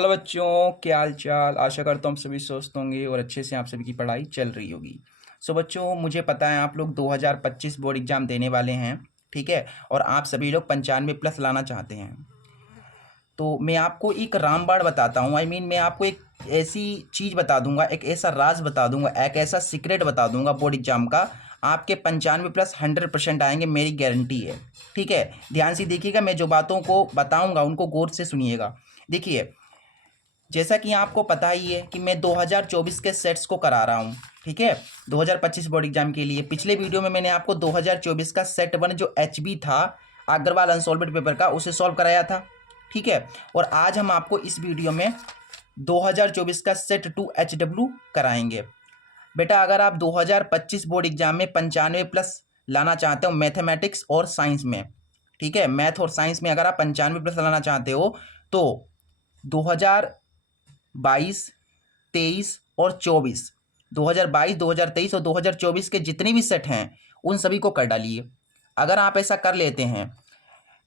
Hello बच्चों, क्या हाल चाल। आशा करता हूँ आप सभी स्वस्थ होंगे और अच्छे से आप सभी की पढ़ाई चल रही होगी। सो बच्चों, मुझे पता है आप लोग 2025 बोर्ड एग्जाम देने वाले हैं, ठीक है। और आप सभी लोग 95+ लाना चाहते हैं। तो मैं आपको एक रामबाण बताता हूँ। मैं आपको एक ऐसी चीज़ बता दूंगा, एक ऐसा राज बता दूंगा, एक ऐसा सीक्रेट बता दूंगा बोर्ड एग्जाम का। आपके 95+ 100% आएंगे, मेरी गारंटी है, ठीक है। ध्यान से देखिएगा, मैं जो बातों को बताऊंगा उनको गौर से सुनिएगा। देखिए, जैसा कि आपको पता ही है कि मैं 2024 के सेट्स को करा रहा हूँ, ठीक है। 2025 बोर्ड एग्जाम के लिए पिछले वीडियो में मैंने आपको 2024 का सेट 1 जो HB था, अग्रवाल अनसॉल्वड पेपर का, उसे सॉल्व कराया था, ठीक है। और आज हम आपको इस वीडियो में 2024 का सेट 2 HW कराएंगे। बेटा, अगर आप 2025 बोर्ड एग्जाम में 95+ लाना चाहते हो मैथमेटिक्स और साइंस में, ठीक है, मैथ और साइंस में अगर आप 95+ लाना चाहते हो, तो 2022, 23 और 24, 2022, 2023 और 2024 के जितने भी सेट हैं उन सभी को कर डालिए। अगर आप ऐसा कर लेते हैं,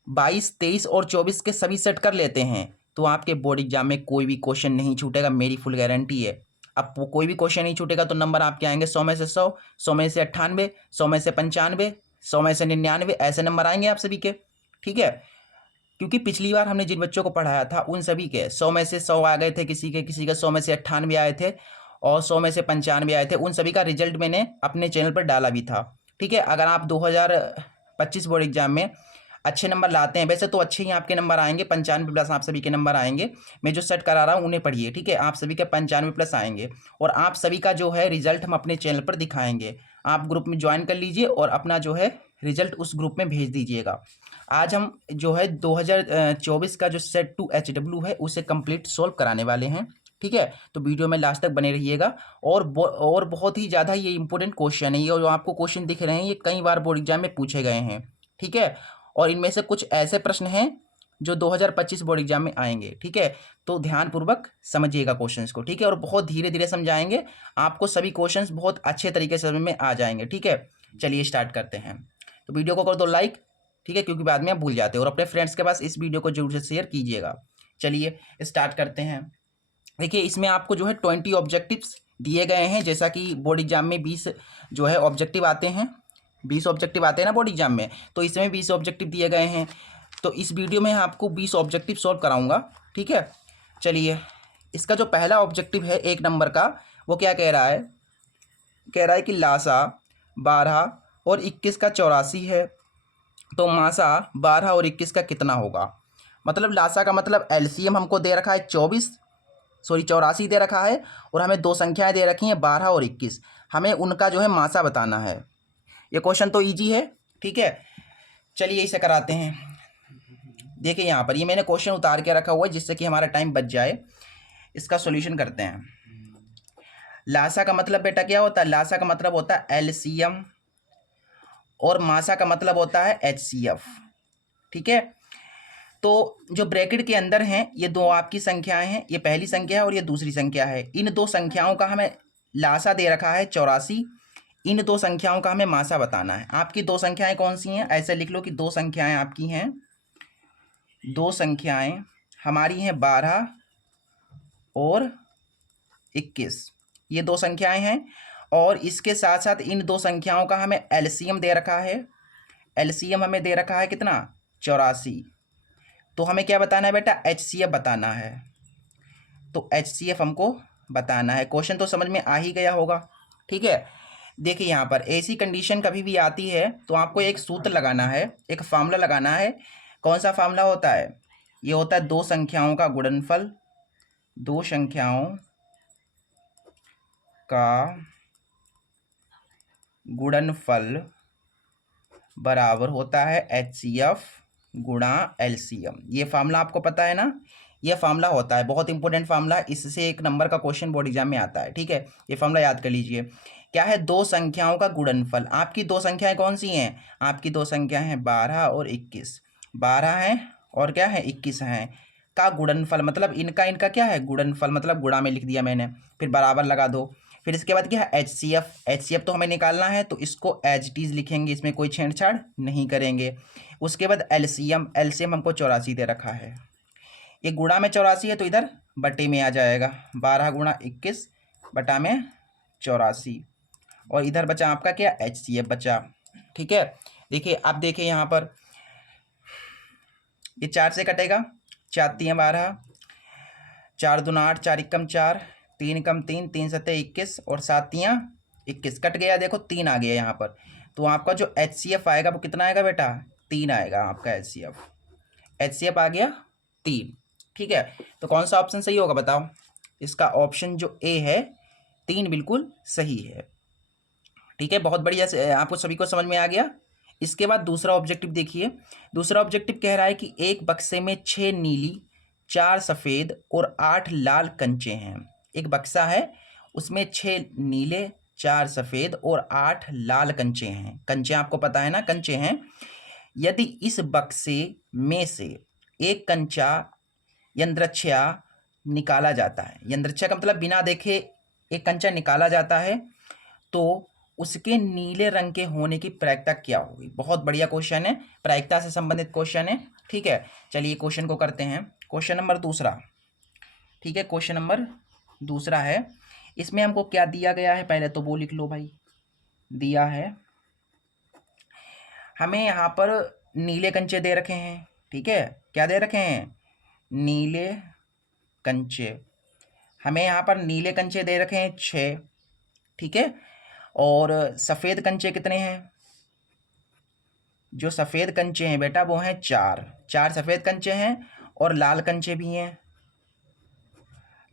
22, 23 और 24 के सभी सेट कर लेते हैं, तो आपके बोर्ड एग्जाम में कोई भी क्वेश्चन नहीं छूटेगा, मेरी फुल गारंटी है। अब वो कोई भी क्वेश्चन नहीं छूटेगा तो नंबर आपके आएंगे 100 में से 100, 100 में से 98, 100 में से 95, 100 में से 99, ऐसे नंबर आएंगे आप सभी के, ठीक है। क्योंकि पिछली बार हमने जिन बच्चों को पढ़ाया था उन सभी के 100 में से 100 आ गए थे, किसी के 100 में से 98 आए थे और 100 में से 95 आए थे। उन सभी का रिजल्ट मैंने अपने चैनल पर डाला भी था, ठीक है। अगर आप 2025 बोर्ड एग्जाम में अच्छे नंबर लाते हैं, वैसे तो अच्छे ही आपके नंबर आएंगे, 95+ आप सभी के नंबर आएंगे। मैं जो सेट करा रहा हूँ उन्हें पढ़िए, ठीक है। आप सभी के 95+ आएंगे और आप सभी का जो है रिजल्ट हम अपने चैनल पर दिखाएंगे। आप ग्रुप में ज्वाइन कर लीजिए और अपना जो है रिजल्ट उस ग्रुप में भेज दीजिएगा। आज हम जो है 2024 का जो सेट 2 HW है उसे कंप्लीट सॉल्व कराने वाले हैं, ठीक है। तो वीडियो में लास्ट तक बने रहिएगा। और बहुत ही ज़्यादा ये इंपॉर्टेंट क्वेश्चन है, ये जो आपको क्वेश्चन दिख रहे हैं ये कई बार बोर्ड एग्जाम में पूछे गए हैं, ठीक है। और इनमें से कुछ ऐसे प्रश्न हैं जो 2025 बोर्ड एग्जाम में आएंगे, ठीक है। तो ध्यानपूर्वक समझिएगा क्वेश्चंस को, ठीक है। और बहुत धीरे धीरे समझाएंगे, आपको सभी क्वेश्चंस बहुत अच्छे तरीके से समझ में आ जाएंगे, ठीक है। चलिए स्टार्ट करते हैं। तो वीडियो को कर दो लाइक, ठीक है, क्योंकि बाद में आप भूल जाते हो। और अपने फ्रेंड्स के पास इस वीडियो को जरूर से शेयर कीजिएगा। चलिए स्टार्ट करते हैं। देखिए, इसमें आपको जो है 20 ऑब्जेक्टिव्स दिए गए हैं। जैसा कि बोर्ड एग्जाम में 20 जो है ऑब्जेक्टिव आते हैं, 20 ऑब्जेक्टिव आते हैं ना बोर्ड एग्जाम में, तो इसमें 20 ऑब्जेक्टिव दिए गए हैं। तो इस वीडियो में आपको 20 ऑब्जेक्टिव सॉल्व कराऊंगा, ठीक है। चलिए, इसका जो पहला ऑब्जेक्टिव है 1 नंबर का, वो क्या कह रहा है? कह रहा है कि लासा 12 और 21 का 84 है, तो मासा 12 और 21 का कितना होगा? मतलब लासा का मतलब LCM हमको दे रखा है 84 दे रखा है, और हमें दो संख्याएं दे रखी हैं 12 और 21। हमें उनका जो है मासा बताना है। ये क्वेश्चन तो इजी है, ठीक है। चलिए इसे कराते हैं। देखिए यहाँ पर ये मैंने क्वेश्चन उतार के रखा हुआ है जिससे कि हमारा टाइम बच जाए। इसका सॉल्यूशन करते हैं। लासा का मतलब बेटा क्या होता है? लासा का मतलब होता है LCM और मासा का मतलब होता है HCF, ठीक है। तो जो ब्रैकेट के अंदर हैं ये दो आपकी संख्याएं हैं, ये पहली संख्या है और ये दूसरी संख्या है। इन दो संख्याओं का हमें लासा दे रखा है 84, इन दो संख्याओं का हमें मासा बताना है। आपकी दो संख्याएं कौन सी हैं? ऐसे लिख लो कि दो संख्याएं आपकी हैं, दो संख्याएं हमारी हैं 12 और 21, ये दो संख्याएं हैं। और इसके साथ साथ इन दो संख्याओं का हमें LCM दे रखा है। LCM हमें दे रखा है कितना? 84। तो हमें क्या बताना है बेटा? HCF बताना है। तो HCF हमको बताना है। क्वेश्चन तो समझ में आ ही गया होगा, ठीक है। देखिए यहाँ पर ऐसी कंडीशन कभी भी आती है तो आपको एक सूत्र लगाना है, एक फार्मूला लगाना है। कौन सा फार्मूला होता है? ये होता है दो संख्याओं का गुणनफल, दो संख्याओं का गुणनफल बराबर होता है HCF गुणा LCM। ये फार्मूला आपको पता है ना? ये फार्मूला होता है, बहुत इंपॉर्टेंट फार्मूला, इससे 1 नंबर का क्वेश्चन बोर्ड एग्जाम में आता है, ठीक है। ये फार्मूला याद कर लीजिए। क्या है? दो संख्याओं का गुणनफल। आपकी दो संख्याएं कौन सी हैं? आपकी दो संख्याएं हैं 12 और 21। 12 हैं और क्या है? 21 हैं, का गुणनफल मतलब इनका इनका क्या है? गुणनफल, मतलब गुणा में लिख दिया मैंने, फिर बराबर लगा दो। फिर इसके बाद क्या है? HCF तो हमें निकालना है, तो इसको एज इट इज लिखेंगे, इसमें कोई छेड़छाड़ नहीं करेंगे। उसके बाद LCM हमको 84 दे रखा है। ये गुणा में 84 है तो इधर बटे में आ जाएगा, 12 गुणा 21 बटा में 84, और इधर बचा आपका क्या, HCF बचा। ठीक है, देखिए अब देखिए यहाँ पर ये 4 से कटेगा, 4 3 12, 4 दूना 8, 4 एकम 4, 3 एकम 3, 3 सत्ते 21 और 7 तियाँ 21, कट गया, देखो 3 आ गया यहाँ पर। तो आपका जो HCF आएगा वो कितना आएगा बेटा, 3 आएगा आपका HCF आ गया 3। ठीक है, तो कौन सा ऑप्शन सही होगा बताओ। इसका ऑप्शन जो ए है 3 बिल्कुल सही है। ठीक है, बहुत बढ़िया से आपको सभी को समझ में आ गया। इसके बाद दूसरा ऑब्जेक्टिव देखिए। दूसरा ऑब्जेक्टिव कह रहा है कि एक बक्से में 6 नीली, 4 सफ़ेद और 8 लाल कंचे हैं। एक बक्सा है, उसमें 6 नीले, 4 सफ़ेद और 8 लाल कंचे हैं। कंचे आपको पता है ना, कंचे हैं। यदि इस बक्से में से एक कंचा यंत्रच्छा निकाला जाता है, यंत्रच्छा का मतलब बिना देखे एक कंचा निकाला जाता है, तो उसके नीले रंग के होने की प्रायिकता क्या होगी। बहुत बढ़िया क्वेश्चन है, प्रायिकता से संबंधित क्वेश्चन है। ठीक है, चलिए क्वेश्चन को करते हैं। क्वेश्चन नंबर दूसरा, ठीक है, क्वेश्चन नंबर दूसरा है। इसमें हमको क्या दिया गया है, पहले तो वो लिख लो भाई। दिया है हमें यहाँ पर नीले कंचे दे रखे हैं। ठीक है, क्या दे रखे हैं, नीले कंचे। हमें यहाँ पर नीले कंचे दे रखे हैं 6। ठीक है, और सफ़ेद कंचे कितने हैं, जो सफ़ेद कंचे हैं बेटा वो हैं 4 सफ़ेद कंचे हैं, और लाल कंचे भी हैं,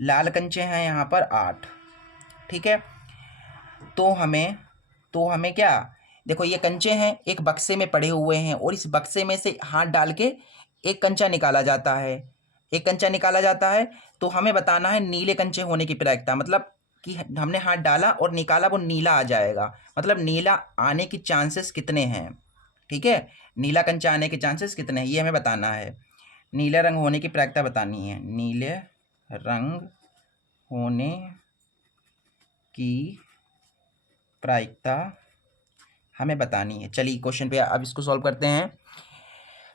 लाल कंचे हैं यहाँ पर 8। ठीक है, तो हमें क्या, देखो ये कंचे हैं, एक बक्से में पड़े हुए हैं, और इस बक्से में से हाथ डाल के एक कंचा निकाला जाता है, एक कंचा निकाला जाता है। तो हमें बताना है नीले कंचे होने की प्रायिकता, मतलब कि हमने हाथ डाला और निकाला वो नीला आ जाएगा, मतलब नीला आने की चांसेस कितने हैं। ठीक है, नीला कंचा आने के चांसेस कितने हैं ये हमें बताना है। नीले रंग होने की प्रायिकता बतानी है, नीले रंग होने की प्रायिकता हमें बतानी है। चलिए क्वेश्चन पे अब इसको सॉल्व करते हैं।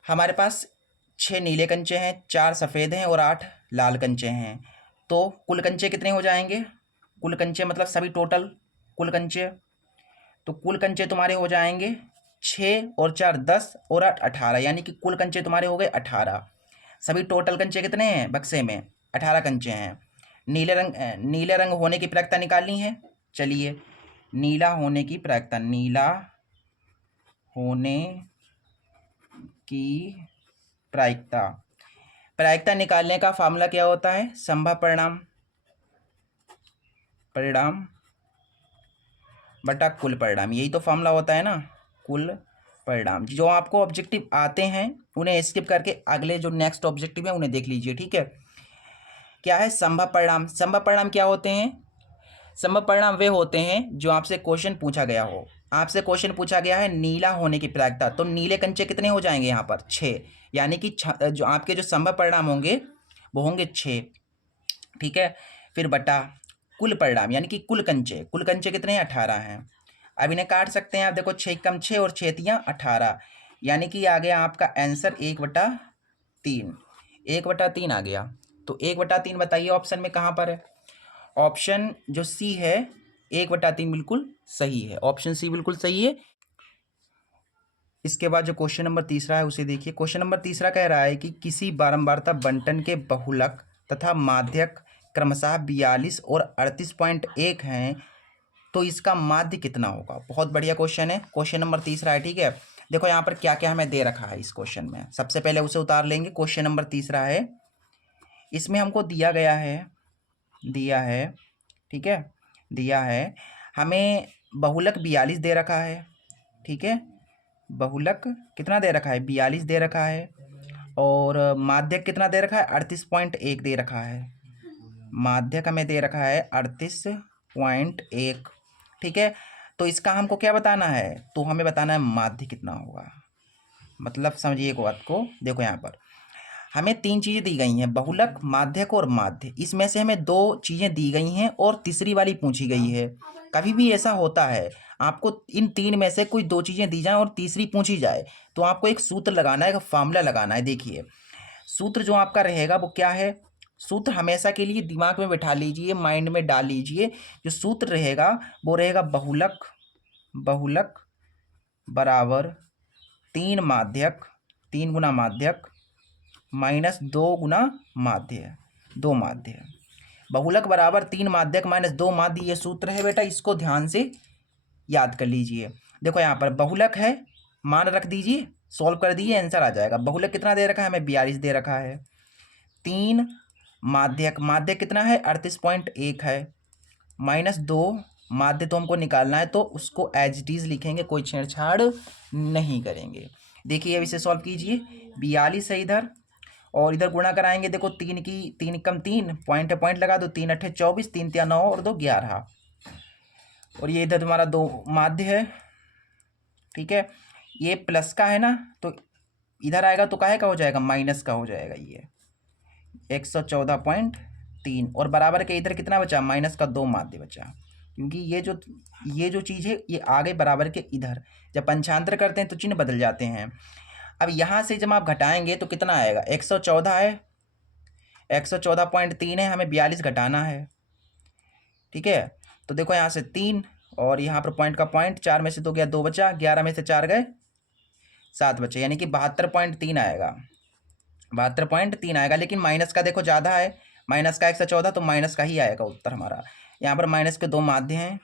हमारे पास 6 नीले कंचे हैं, 4 सफ़ेद हैं और 8 लाल कंचे हैं। तो कुल कंचे कितने हो जाएंगे, कुल कंचे मतलब सभी टोटल कुल कंचे, तो कुल कंचे तुम्हारे हो जाएंगे 6 और 4 10 और 8 18, यानी कि कुल कंचे तुम्हारे हो गए 18। सभी टोटल कंचे कितने हैं बक्से में, 18 कंचे हैं। नीले रंग होने की प्रायिकता निकालनी है। चलिए, नीला होने की प्रायिकता, नीला होने की प्रायिकता निकालने का फार्मूला क्या होता है, संभव परिणाम बटा कुल परिणाम, यही तो फार्मूला होता है ना, कुल परिणाम। जो आपको ऑब्जेक्टिव आते हैं उन्हें स्किप करके अगले जो नेक्स्ट ऑब्जेक्टिव है उन्हें देख लीजिए। ठीक है, क्या है संभव परिणाम। संभव परिणाम क्या होते हैं, संभव परिणाम वे होते हैं जो आपसे क्वेश्चन पूछा गया हो। आपसे क्वेश्चन पूछा गया है नीला होने की प्रायिकता, तो नीले कंचे कितने हो जाएंगे यहाँ पर 6, यानी कि जो आपके जो संभव परिणाम होंगे वो होंगे 6। ठीक है, फिर बटा कुल परिणाम, यानी कि कुल कंचे कितने हैं 18 हैं। अब इन्हें काट सकते हैं आप, देखो 6 कम 6 और 6 तियाँ 18, यानी कि आ गया आपका आंसर 1/3, 1/3 आ गया। तो 1/3 बताइए ऑप्शन में कहाँ पर है, ऑप्शन जो सी है 1/3 बिल्कुल सही है, ऑप्शन सी बिल्कुल सही है। इसके बाद जो क्वेश्चन नंबर तीसरा है उसे देखिए। क्वेश्चन नंबर तीसरा कह रहा है कि किसी बारंबारता बंटन के बहुलक तथा माध्यक क्रमशः 42 और 38.1 हैं, तो इसका माध्य कितना होगा। बहुत बढ़िया क्वेश्चन है, क्वेश्चन नंबर तीसरा है। ठीक है, देखो यहाँ पर क्या क्या हमें दे रखा है इस क्वेश्चन में, सबसे पहले उसे उतार लेंगे। क्वेश्चन नंबर तीसरा है, इसमें हमको दिया है, ठीक है, दिया है हमें बहुलक 42 दे रखा है। ठीक है, बहुलक कितना दे रखा है 42 दे रखा है, और माध्यक कितना दे रखा है 38.1 दे रखा है। माध्यक हमें दे रखा है 38.1। ठीक है, तो इसका हमको क्या बताना है, तो हमें बताना है माध्य कितना होगा। मतलब समझिए एक बात को, देखो यहाँ पर हमें 3 चीज़ें दी गई हैं, बहुलक, माध्यक और माध्य। इसमें से हमें 2 चीज़ें दी गई हैं और तीसरी वाली पूछी गई है। कभी भी ऐसा होता है आपको इन 3 में से कोई 2 चीज़ें दी जाएं और तीसरी पूछी जाए, तो आपको एक सूत्र लगाना है, एक फार्मूला लगाना है। देखिए सूत्र जो आपका रहेगा वो क्या है, सूत्र हमेशा के लिए दिमाग में बिठा लीजिए, माइंड में डाल लीजिए। जो सूत्र रहेगा वो रहेगा बहुलक, बहुलक बराबर 3 माध्यक, 3 गुना माध्यक माइनस 2 गुना माध्य, 2 माध्य। बहुलक बराबर 3 माध्यक माइनस 2 माध्य, ये सूत्र है बेटा, इसको ध्यान से याद कर लीजिए। देखो यहाँ पर बहुलक है, मान रख दीजिए, सॉल्व कर दीजिए, आंसर आ जाएगा। बहुलक कितना दे रखा है हमें, 42 दे रखा है। 3 माध्यक, माध्यक कितना है 38.1 है, माइनस 2 माध्य तो हमको निकालना है, तो उसको एज इट इज लिखेंगे, कोई छेड़छाड़ नहीं करेंगे। देखिए अब इसे सॉल्व कीजिए, 42 है इधर और इधर गुणा कराएंगे। देखो 3 की 3 कम 3 पॉइंट है, पॉइंट लगा दो, 3 अट्ठे 24, 3 तिया 9 और 2 11, और ये इधर तुम्हारा 2 माध्य है, ठीक है। ये प्लस का है ना, तो इधर आएगा तो काहे का हो जाएगा, माइनस का हो जाएगा। ये 114.3 और बराबर के इधर कितना बचा, माइनस का 2 माध्य बचा, क्योंकि ये जो चीज़ है ये आगे बराबर के इधर, जब पंचांतर करते हैं तो चिन्ह बदल जाते हैं। अब यहाँ से जब आप घटाएंगे तो कितना आएगा, 114 है, 114.3 है, हमें 42 घटाना है, ठीक है। तो देखो यहाँ से 3 और यहाँ पर पॉइंट का पॉइंट, 4 में से 2 गया, 2 बचा, 11 में से 4 गए, 7 बचे, यानी कि 72.3 आएगा, 72.3 आएगा। लेकिन माइनस का देखो ज़्यादा है, माइनस का 114, तो माइनस का ही आएगा उत्तर हमारा। यहाँ पर माइनस के 2 माध्य हैं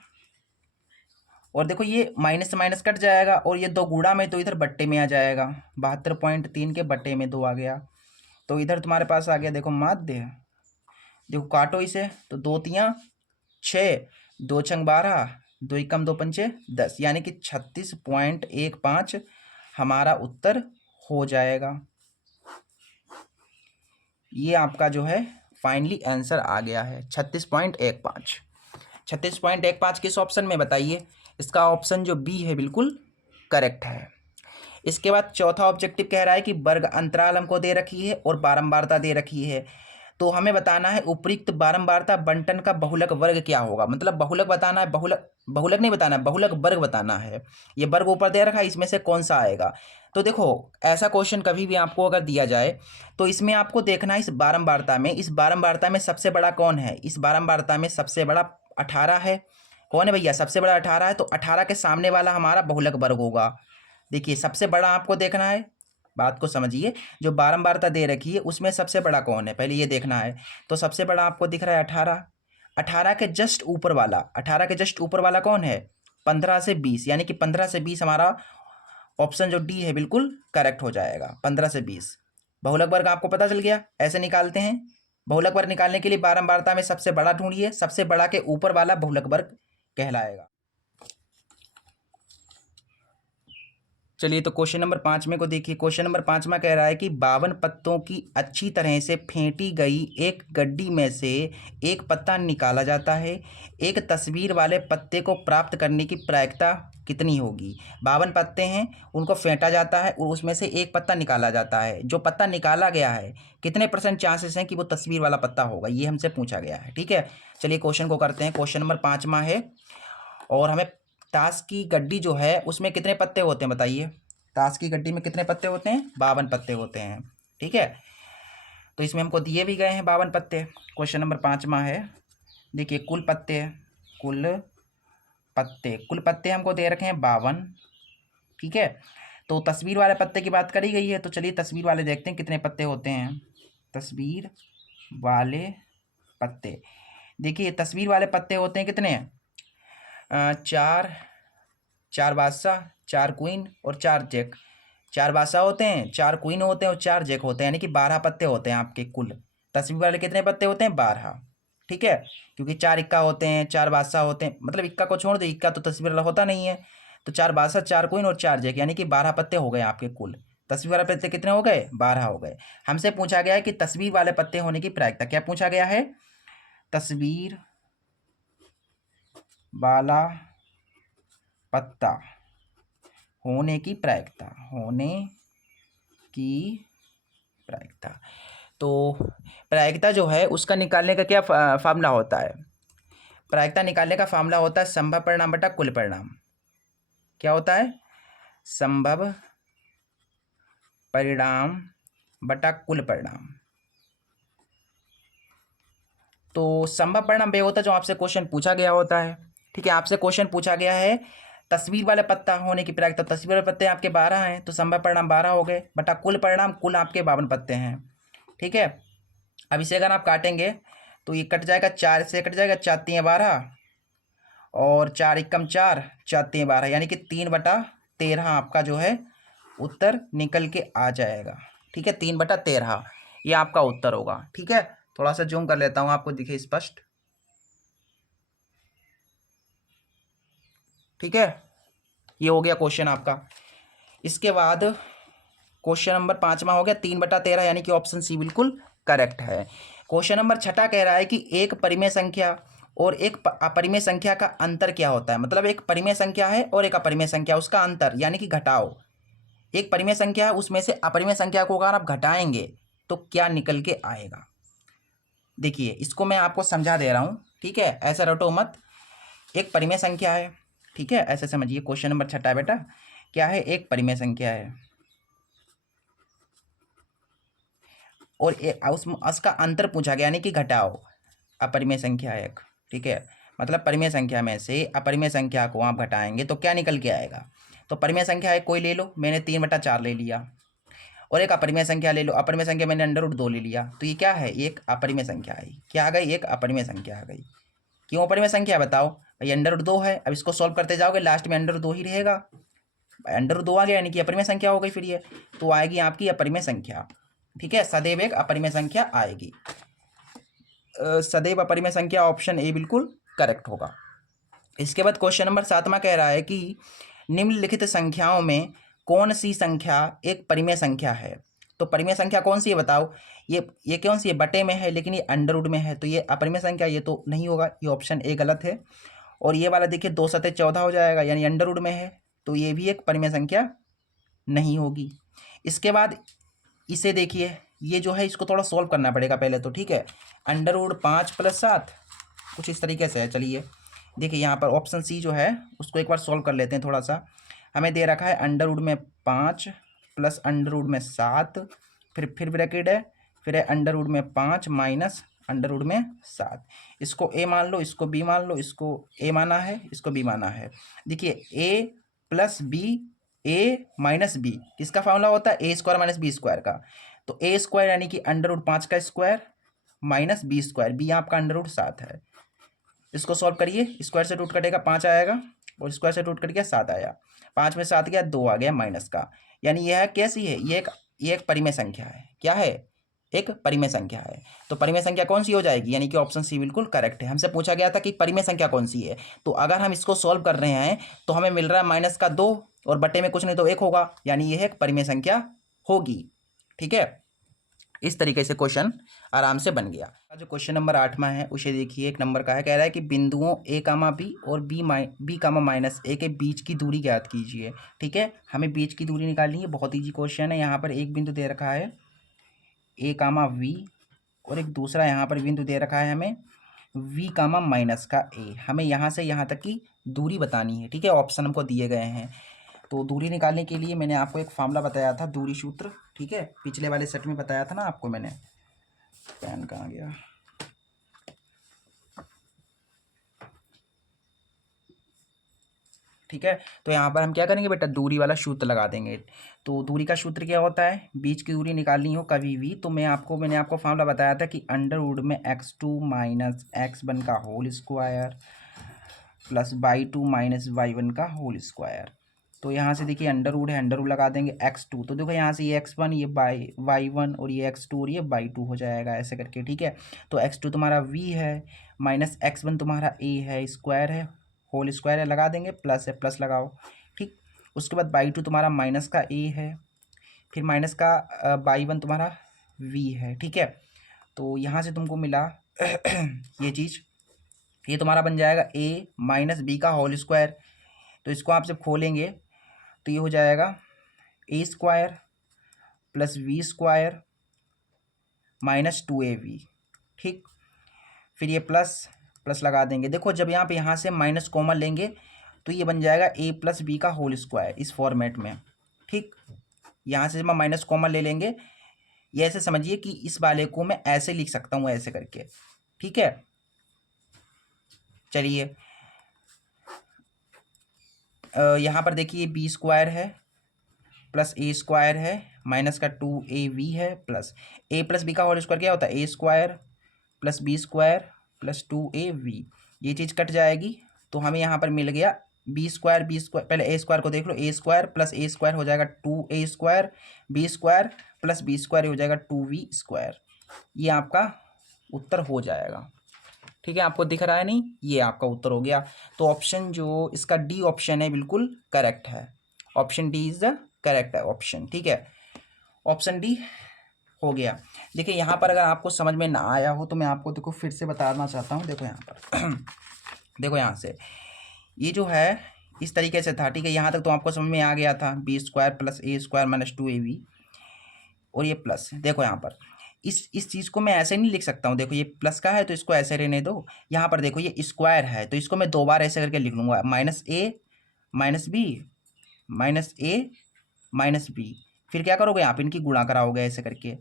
और देखो ये माइनस से माइनस कट जाएगा और ये 2 गुणा में तो इधर बट्टे में आ जाएगा, 72.3 के बट्टे में 2 आ गया, तो इधर तुम्हारे पास आ गया देखो माध्य। देखो काटो इसे, तो 2 तियाँ 6, 2 छंग 12, 2 एकम 2 पंचे 10, यानी कि 36.15 हमारा उत्तर हो जाएगा। ये आपका जो है फाइनली आंसर आ गया है 36.15। 36.15 किस ऑप्शन में बताइए, इसका ऑप्शन जो बी है बिल्कुल करेक्ट है। इसके बाद चौथा ऑब्जेक्टिव कह रहा है कि वर्ग अंतराल हमको दे रखी है और बारंबारता दे रखी है, तो हमें बताना है उपयुक्त बारंबारता बंटन का बहुलक वर्ग क्या होगा। मतलब बहुलक बताना है, बहुलक नहीं बताना है, बहुलक वर्ग बताना है। ये वर्ग ऊपर दे रखा है, इसमें से कौन सा आएगा। तो देखो ऐसा क्वेश्चन कभी भी आपको अगर दिया जाए तो इसमें आपको देखना है इस बारंबारता में सबसे बड़ा कौन है। इस बारंबारता में सबसे बड़ा 18 है। कौन है भैया, सबसे बड़ा 18 है, तो 18 के सामने वाला हमारा बहुलक वर्ग होगा। देखिए सबसे बड़ा आपको देखना है, बात को समझिए, जो बारंबारता दे रखी है उसमें सबसे बड़ा कौन है पहले ये देखना है। तो सबसे बड़ा आपको दिख रहा है 18, 18 के जस्ट ऊपर वाला, 18 के जस्ट ऊपर वाला कौन है, 15 से 20, यानी कि 15 से 20 हमारा ऑप्शन जो डी है बिल्कुल करेक्ट हो जाएगा। 15 से 20 बहुलक वर्ग आपको पता चल गया, ऐसे निकालते हैं। बहुलक वर्ग निकालने के लिए बारंबारता में सबसे बड़ा ढूंढिए, सबसे बड़ा के ऊपर वाला बहुलक वर्ग कहलाएगा। चलिए तो क्वेश्चन नंबर 5 में को देखिए। क्वेश्चन नंबर 5 में कह रहा है कि 52 पत्तों की अच्छी तरह से फेंटी गई एक गड्डी में से एक पत्ता निकाला जाता है। एक तस्वीर वाले पत्ते को प्राप्त करने की प्रायिकता कितनी होगी। 52 पत्ते हैं, उनको फेंटा जाता है और उसमें से एक पत्ता निकाला जाता है। जो पत्ता निकाला गया है कितने % चांसेस हैं कि वो तस्वीर वाला पत्ता होगा, ये हमसे पूछा गया है। ठीक है, चलिए क्वेश्चन को करते हैं। क्वेश्चन नंबर 5 है और हमें ताश की गड्डी जो है उसमें कितने पत्ते होते हैं बताइए। ताश की गड्डी में कितने पत्ते होते हैं, 52 पत्ते होते हैं। ठीक है, तो इसमें हमको दिए भी गए हैं 52 पत्ते। क्वेश्चन नंबर 5 है, देखिए कुल पत्ते, कुल पत्ते हमको दे रखे हैं 52। ठीक है, तो तस्वीर वाले पत्ते की बात करी गई है, तो चलिए तस्वीर वाले देखते हैं कितने पत्ते होते हैं। तस्वीर वाले पत्ते, देखिए तस्वीर वाले पत्ते होते हैं कितने, 4 बादशाह, 4 क्वीन और 4 जैक। 4 बादशाह होते हैं, 4 क्वीन होते हैं और 4 जैक होते हैं, यानी कि 12 पत्ते होते हैं आपके कुल। तस्वीर वाले कितने पत्ते होते हैं, 12। ठीक है, क्योंकि 4 इक्का होते हैं, 4 बादशाह होते हैं, मतलब इक्का को छोड़ दो, इक्का तो तस्वीर वाला होता नहीं है। तो 4 बादशाह, 4 क्वीन और 4 जैक, यानी कि 12 पत्ते हो गए आपके कुल। तस्वीर वाले पत्ते कितने हो गए, 12 हो गए। हमसे पूछा गया है कि तस्वीर वाले पत्ते होने की प्रायिकता, क्या पूछा गया है, तस्वीर वाला पत्ता होने की प्रायिकता, तो प्रायिकता जो है उसका निकालने का क्या फार्मूला होता है। प्रायिकता निकालने का फार्मूला होता है संभव परिणाम बटा कुल परिणाम। क्या होता है, संभव परिणाम बटा कुल परिणाम। तो संभव परिणाम वे होता है जो आपसे क्वेश्चन पूछा गया होता है। ठीक है, आपसे क्वेश्चन पूछा गया है तस्वीर वाले पत्ता होने की प्रायिकता, तस्वीर वाले पत्ते आपके 12 हैं तो संभव परिणाम 12 हो गए, बटा कुल परिणाम, कुल आपके 52 पत्ते हैं। ठीक है, अब इसे अगर आप काटेंगे तो ये कट जाएगा, 4 से कट जाएगा, 4 3 12 और 4 एकम 4, 4 3 12, यानी कि 3/13 आपका जो है उत्तर निकल के आ जाएगा। ठीक है, 3/13 ये आपका उत्तर होगा। ठीक है, थोड़ा सा जूम कर लेता हूँ आपको दिखे स्पष्ट। ठीक है, ये हो गया क्वेश्चन आपका। इसके बाद क्वेश्चन नंबर 5वां हो गया 3/13, यानी कि ऑप्शन सी बिल्कुल करेक्ट है। क्वेश्चन नंबर 6 कह रहा है कि एक परिमेय संख्या और एक अपरिमेय संख्या का अंतर क्या होता है। मतलब एक परिमेय संख्या है और एक अपरिमेय संख्या, उसका अंतर यानी कि घटाओ। एक परिमेय संख्या है, उसमें से अपरिमेय संख्या को अगर आप घटाएंगे तो क्या निकल के आएगा। देखिए इसको मैं आपको समझा दे रहा हूँ। ठीक है, ऐसा रटो मत। एक परिमेय संख्या है, ठीक है, ऐसे समझिए। क्वेश्चन नंबर 6 बेटा क्या है, एक परिमेय संख्या है और उसका अंतर पूछा गया, यानी कि घटाओ। अपरिमेय संख्या है एक, ठीक है, मतलब परिमेय संख्या में से अपरिमेय संख्या को आप घटाएंगे तो क्या निकल के आएगा। तो परिमेय संख्या एक कोई ले लो, मैंने 3/4 ले लिया, और एक अपरिमेय संख्या ले लो, अपरिमेय संख्या मैंने √2 ले लिया, तो ये क्या है, एक अपरिमेय संख्या आई। क्या आ गई, एक अपरिमेय संख्या आ गई। क्यों अपरिमेय संख्या बताओ भाई, √2 है। अब इसको सॉल्व करते जाओगे लास्ट में √2 ही रहेगा, √2 आ गया, यानी कि अपरिमेय संख्या हो गई फिर ये, तो आएगी आपकी अपरिमेय संख्या। ठीक है, सदैव एक अपरिमेय संख्या आएगी। सदैव अपरिमेय संख्या, ऑप्शन ए बिल्कुल करेक्ट होगा। इसके बाद क्वेश्चन नंबर 7वां कह रहा है कि निम्नलिखित संख्याओं में कौन सी संख्या एक परिमेय संख्या है। तो परिमेय संख्या कौन सी है बताओ। ये कौन सी है, बटे में है, लेकिन ये अंडर में है, तो ये अपरिमेय संख्या, ये तो नहीं होगा, ये ऑप्शन ए गलत है। और ये वाला देखिए 2 × 14 हो जाएगा, यानी अंडर में है, तो ये भी एक परिमेय संख्या नहीं होगी। इसके बाद इसे देखिए, ये जो है इसको थोड़ा सॉल्व करना पड़ेगा पहले तो। ठीक है, √5 + 7 कुछ इस तरीके से है। चलिए देखिए यहाँ पर ऑप्शन सी जो है उसको एक बार सॉल्व कर लेते हैं थोड़ा सा। हमें दे रखा है √5 + √7, फिर ब्रैकेट है, फिर है √5 माइनस √7। इसको ए मान लो, इसको बी मान लो, इसको ए माना है, इसको बी माना है। देखिए a + b, a - b किसका फॉर्मूला होता है, a² - b² का। तो a² यानी कि √5 का स्क्वायर माइनस b², b आपका √7 है। इसको सॉल्व करिए, स्क्वायर से रूट कटेगा 5 आएगा, और स्क्वायर से रूट कट गया 7 आया, 5 में 7 गया 2 आ गया माइनस का, यानी यह है कैसी है, ये एक परिमेय संख्या है। क्या है, एक परिमेय संख्या है। तो परिमेय संख्या कौन सी हो जाएगी, यानी कि ऑप्शन सी बिल्कुल करेक्ट है। हमसे पूछा गया था कि परिमेय संख्या कौन सी है, तो अगर हम इसको सॉल्व कर रहे हैं तो हमें मिल रहा है -2 और बटे में कुछ नहीं तो 1 होगा, यानी यह एक परिमेय संख्या होगी। ठीक है, इस तरीके से क्वेश्चन आराम से बन गया। जो क्वेश्चन नंबर 8वां है उसे देखिए, 1 नंबर का है, कह रहा है कि बिंदुओं a, b और b, -a के बीच की दूरी ज्ञात कीजिए। ठीक है, हमें बीच की दूरी निकालनी है, बहुत ईजी क्वेश्चन है। यहाँ पर एक बिंदु दे रखा है a, v और एक दूसरा यहाँ पर बिंदु दे रखा है हमें v, -a। हमें यहाँ से यहाँ तक की दूरी बतानी है। ठीक है, ऑप्शन हमको दिए गए हैं। तो दूरी निकालने के लिए मैंने आपको एक फार्मूला बताया था, दूरी सूत्र। ठीक है, पिछले वाले सेट में बताया था ना आपको मैंने। पेन कहाँ गया, ठीक है। तो यहाँ पर हम क्या करेंगे बेटा, दूरी वाला सूत्र लगा देंगे। तो दूरी का सूत्र क्या होता है, बीच की दूरी निकालनी हो कभी भी, तो मैंने आपको फार्मूला बताया था कि √में x2 - x1 का whole square plus y2 - y1 का होल स्क्वायर। तो यहाँ से देखिए अंडर है, अंडर लगा देंगे x2, तो देखो यहाँ से ये x1, ये y1 और ये x2 और ये y2 हो जाएगा ऐसे करके। ठीक है, तो x2 तुम्हारा v है, -x1 तुम्हारा a है, स्क्वायर है, होल स्क्वायर है, लगा देंगे, प्लस है, प्लस लगाओ। ठीक, उसके बाद y2 तुम्हारा माइनस का a है, फिर माइनस का y1 तुम्हारा v है। ठीक है, तो यहाँ से तुमको मिला ये चीज़, ये तुम्हारा बन जाएगा a - b का होल स्क्वायर। तो इसको आप जब खोलेंगे तो ये हो जाएगा a² + v² -2ab। ठीक, फिर ये प्लस प्लस लगा देंगे। देखो जब यहाँ से माइनस कॉमन लेंगे तो ये बन जाएगा a + b का होल स्क्वायर इस फॉर्मेट में। ठीक, यहाँ से जब हम माइनस कॉमन ले लेंगे ये ऐसे समझिए कि इस वाले को मैं ऐसे लिख सकता हूँ ऐसे करके, ठीक है। चलिए यहाँ पर देखिए बी स्क्वायर है प्लस ए स्क्वायर है माइनस का 2ab है प्लस a+b का होल स्क्वायर क्या होता है, a square plus B square plus 2ab। ये चीज़ कट जाएगी तो हमें यहाँ पर मिल गया बी स्क्वायर, पहले ए स्क्वायर को देख लो, A square plus A square हो जाएगा 2a square, B square plus B square हो जाएगा 2v स्क्वायर। ये आपका उत्तर हो जाएगा, ठीक है। आपको दिख रहा है नहीं, ये आपका उत्तर हो गया। तो ऑप्शन जो इसका डी ऑप्शन है बिल्कुल करेक्ट है, option D is the correct है ऑप्शन, ठीक है। ऑप्शन डी हो गया। देखिए यहाँ पर अगर आपको समझ में ना आया हो तो मैं आपको देखो फिर से बताना चाहता हूँ। देखो यहाँ पर देखो यहाँ से ये जो है इस तरीके से था, ठीक है। यहाँ तक तो आपको समझ में आ गया था, B square plus A square minus 2ab और ये प्लस। देखो यहाँ पर इस चीज़ को मैं ऐसे नहीं लिख सकता हूँ, देखो ये प्लस का है तो इसको ऐसे रहने दो। यहाँ पर देखो ये स्क्वायर है तो इसको मैं दो बार ऐसे करके लिख लूँगा, माइनस ए माइनस बी माइनस ए माइनस बी। फिर क्या करोगे, आप इनकी गुणा कराओगे, ऐसे करके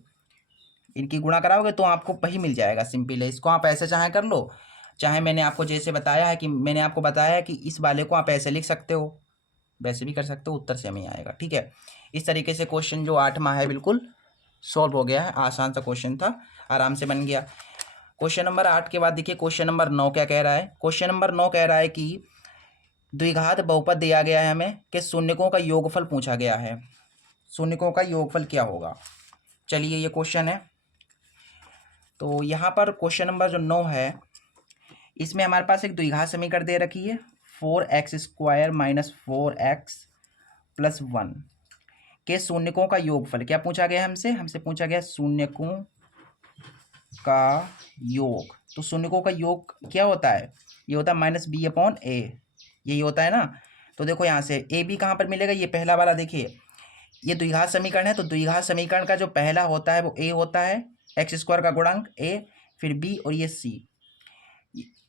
इनकी गुणा कराओगे तो आपको वही मिल जाएगा, सिंपल है। इसको आप ऐसे चाहे कर लो, चाहे मैंने आपको जैसे बताया है कि मैंने आपको बताया है कि इस वाले को आप ऐसे लिख सकते हो, वैसे भी कर सकते हो, उत्तर सेम ही आएगा, ठीक है। इस तरीके से क्वेश्चन जो 8वां है बिल्कुल सॉल्व हो गया है, आसान सा क्वेश्चन था, आराम से बन गया। क्वेश्चन नंबर 8 के बाद देखिए क्वेश्चन नंबर 9 क्या कह रहा है। क्वेश्चन नंबर 9 कह रहा है कि द्विघात बहुपद दिया गया है हमें कि शून्यकों का योगफल पूछा गया है, शून्यकों का योगफल क्या होगा। चलिए ये क्वेश्चन है। तो यहाँ पर क्वेश्चन नंबर जो 9 है इसमें हमारे पास एक द्विघात समीकरण दे रखी है 4x² माइनस 4x प्लस 1 के शून्यकों का योगफल क्या पूछा गया हमसे, हमसे पूछा गया शून्यकों का योग। तो शून्यकों का योग क्या होता है, ये होता है -b/a, यही होता है ना। तो देखो यहाँ से ए बी कहाँ पर मिलेगा, ये पहला वाला देखिए, ये द्विघात समीकरण है तो द्विघात समीकरण का जो पहला होता है वो a होता है, x² का गुणांक a, फिर b और ये c,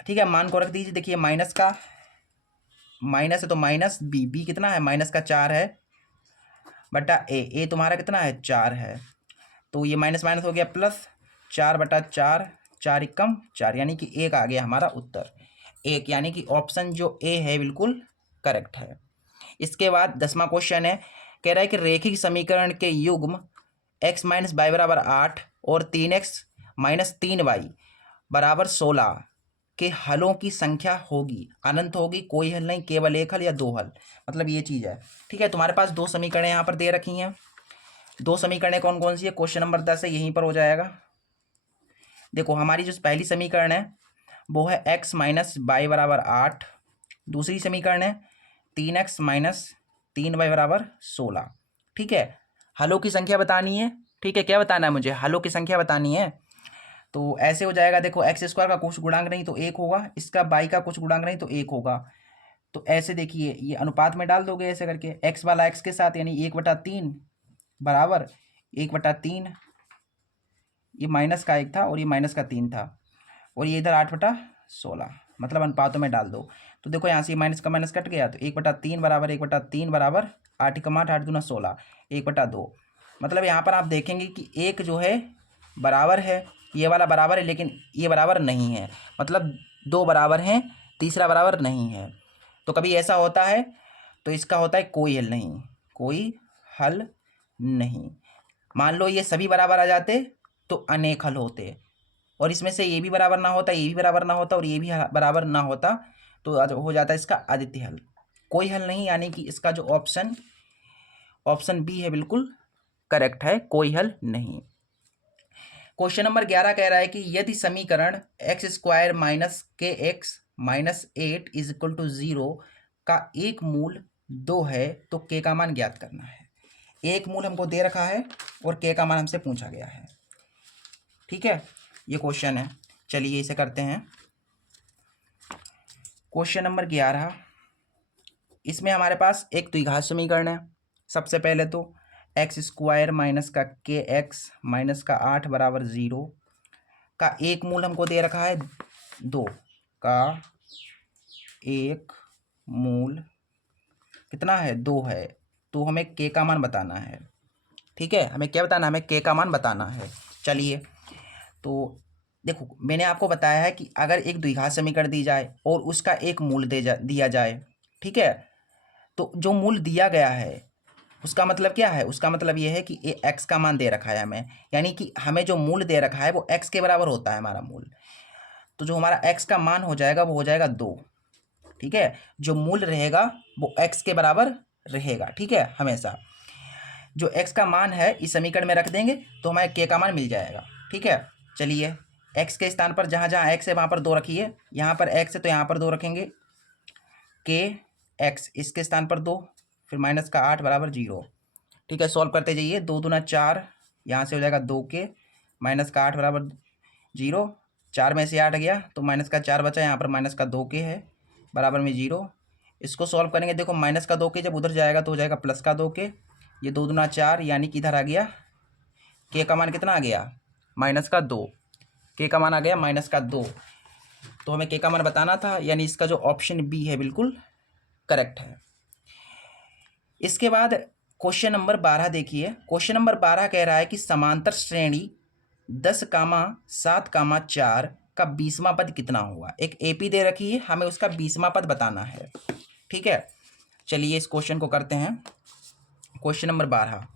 ठीक है। मान को रख दीजिए, देखिए माइनस का माइनस है तो माइनस b कितना है, माइनस का 4 है बटा a तुम्हारा कितना है 4 है, तो ये माइनस माइनस हो गया प्लस 4/4, 4 एकम 4, यानी कि 1 आ गया हमारा उत्तर 1, यानी कि ऑप्शन जो ए है बिल्कुल करेक्ट है। इसके बाद 10वां क्वेश्चन है, कह रहा है कि रेखिक समीकरण के युग्म x - y बराबर 8 और 3x - 3y बराबर 16 के हलों की संख्या होगी, अनंत होगी, कोई हल नहीं, केवल एक हल या दो हल, मतलब ये चीज़ है, ठीक है। तुम्हारे पास दो समीकरण यहाँ पर दे रखी हैं, दो समीकरणें कौन कौन सी है, क्वेश्चन नंबर 10 है, यहीं पर हो जाएगा। देखो हमारी जो पहली समीकरण है वो है x - y बराबर 8, दूसरी समीकरण है 3x - 3y बराबर 16, ठीक है। हलों की संख्या बतानी है, ठीक है, क्या बताना है मुझे, हलों की संख्या बतानी है। तो ऐसे हो जाएगा, देखो x² का कुछ गुणांक नहीं तो 1 होगा, इसका y का कुछ गुणांक नहीं तो 1 होगा। तो ऐसे देखिए ये अनुपात में डाल दोगे ऐसे करके, x वाला x के साथ, यानी 1/3 बराबर 1/3, ये माइनस का 1 था और ये माइनस का 3 था, और ये इधर 8/16, मतलब अनुपातों में डाल दो। तो देखो यहाँ से माइनस का माइनस कट गया, तो 1/3 बराबर 1/3 बराबर 8 × 8 8 × 16 1/2। मतलब यहाँ पर आप देखेंगे कि एक जो है बराबर है, ये वाला बराबर है, लेकिन ये बराबर नहीं है, मतलब दो बराबर हैं, तीसरा बराबर नहीं है। तो कभी ऐसा होता है तो इसका होता है कोई हल नहीं, कोई हल नहीं। मान लो ये सभी बराबर आ जाते तो अनेक हल होते, और इसमें से ये भी बराबर ना होता, ये भी बराबर ना होता और ये भी बराबर ना होता, तो हो जाता है इसका आदित्य हल, कोई हल नहीं, यानी कि इसका जो ऑप्शन बी है बिल्कुल करेक्ट है, कोई हल नहीं। क्वेश्चन नंबर 11 कह रहा है कि यदि समीकरण x² minus kx minus 8 is equal to 0 का एक मूल 2 है तो k का मान ज्ञात करना है। एक मूल हमको दे रखा है और k का मान हमसे पूछा गया है, ठीक है, ये क्वेश्चन है। चलिए इसे करते हैं। क्वेश्चन नंबर 11, इसमें हमारे पास एक द्विघात समीकरण है। सबसे पहले तो x² माइनस का kx माइनस का 8 बराबर 0 का एक मूल हमको दे रखा है 2 का एक मूल कितना है 2 है, तो हमें k का मान बताना है, ठीक है, हमें क्या बताना है, हमें के का मान बताना है। चलिए, तो देखो मैंने आपको बताया है कि अगर एक द्विघात समीकरण दी जाए और उसका एक मूल दिया जाए, ठीक है, तो जो मूल दिया गया है उसका मतलब क्या है, उसका मतलब ये है कि ये एक्स का मान दे रखा है हमें, यानी कि हमें जो मूल दे रखा है वो एक्स के बराबर होता है हमारा मूल। तो जो हमारा एक्स का मान हो जाएगा वो हो जाएगा 2। ठीक है, जो मूल रहेगा वो एक्स के बराबर रहेगा। ठीक है, हमेशा जो एक्स का मान है इस समीकरण में रख देंगे तो हमें के का मान मिल जाएगा। ठीक है, चलिए एक्स के स्थान पर जहाँ जहाँ एक्स है वहाँ पर 2 रखिए, यहाँ पर एक्स है तो यहाँ पर 2 रखेंगे, के एक्स इसके स्थान पर 2, फिर माइनस का 8 बराबर 0। ठीक है, सॉल्व करते जाइए, 2 दूना 4, यहाँ से हो जाएगा 2 के, माइनस का 8 बराबर 0, 4 में से 8 गया तो माइनस का 4 बचा, यहाँ पर माइनस का 2 के है बराबर में 0। इसको सॉल्व करेंगे, देखो माइनस का 2 के जब उधर जाएगा तो हो जाएगा प्लस का 2 के, ये 2 दूना 4 यानी कि इधर आ गया के का मान कितना आ गया, माइनस का 2, के का मान आ गया माइनस का 2। तो हमें के का मान बताना था, यानी इसका जो ऑप्शन बी है बिल्कुल करेक्ट है। इसके बाद क्वेश्चन नंबर 12 देखिए, क्वेश्चन नंबर 12 कह रहा है कि समांतर श्रेणी 10,7,4 का 20वां पद कितना हुआ। एक एपी दे रखी है, हमें उसका 20वां पद बताना है। ठीक है, चलिए इस क्वेश्चन को करते हैं। क्वेश्चन नंबर 12,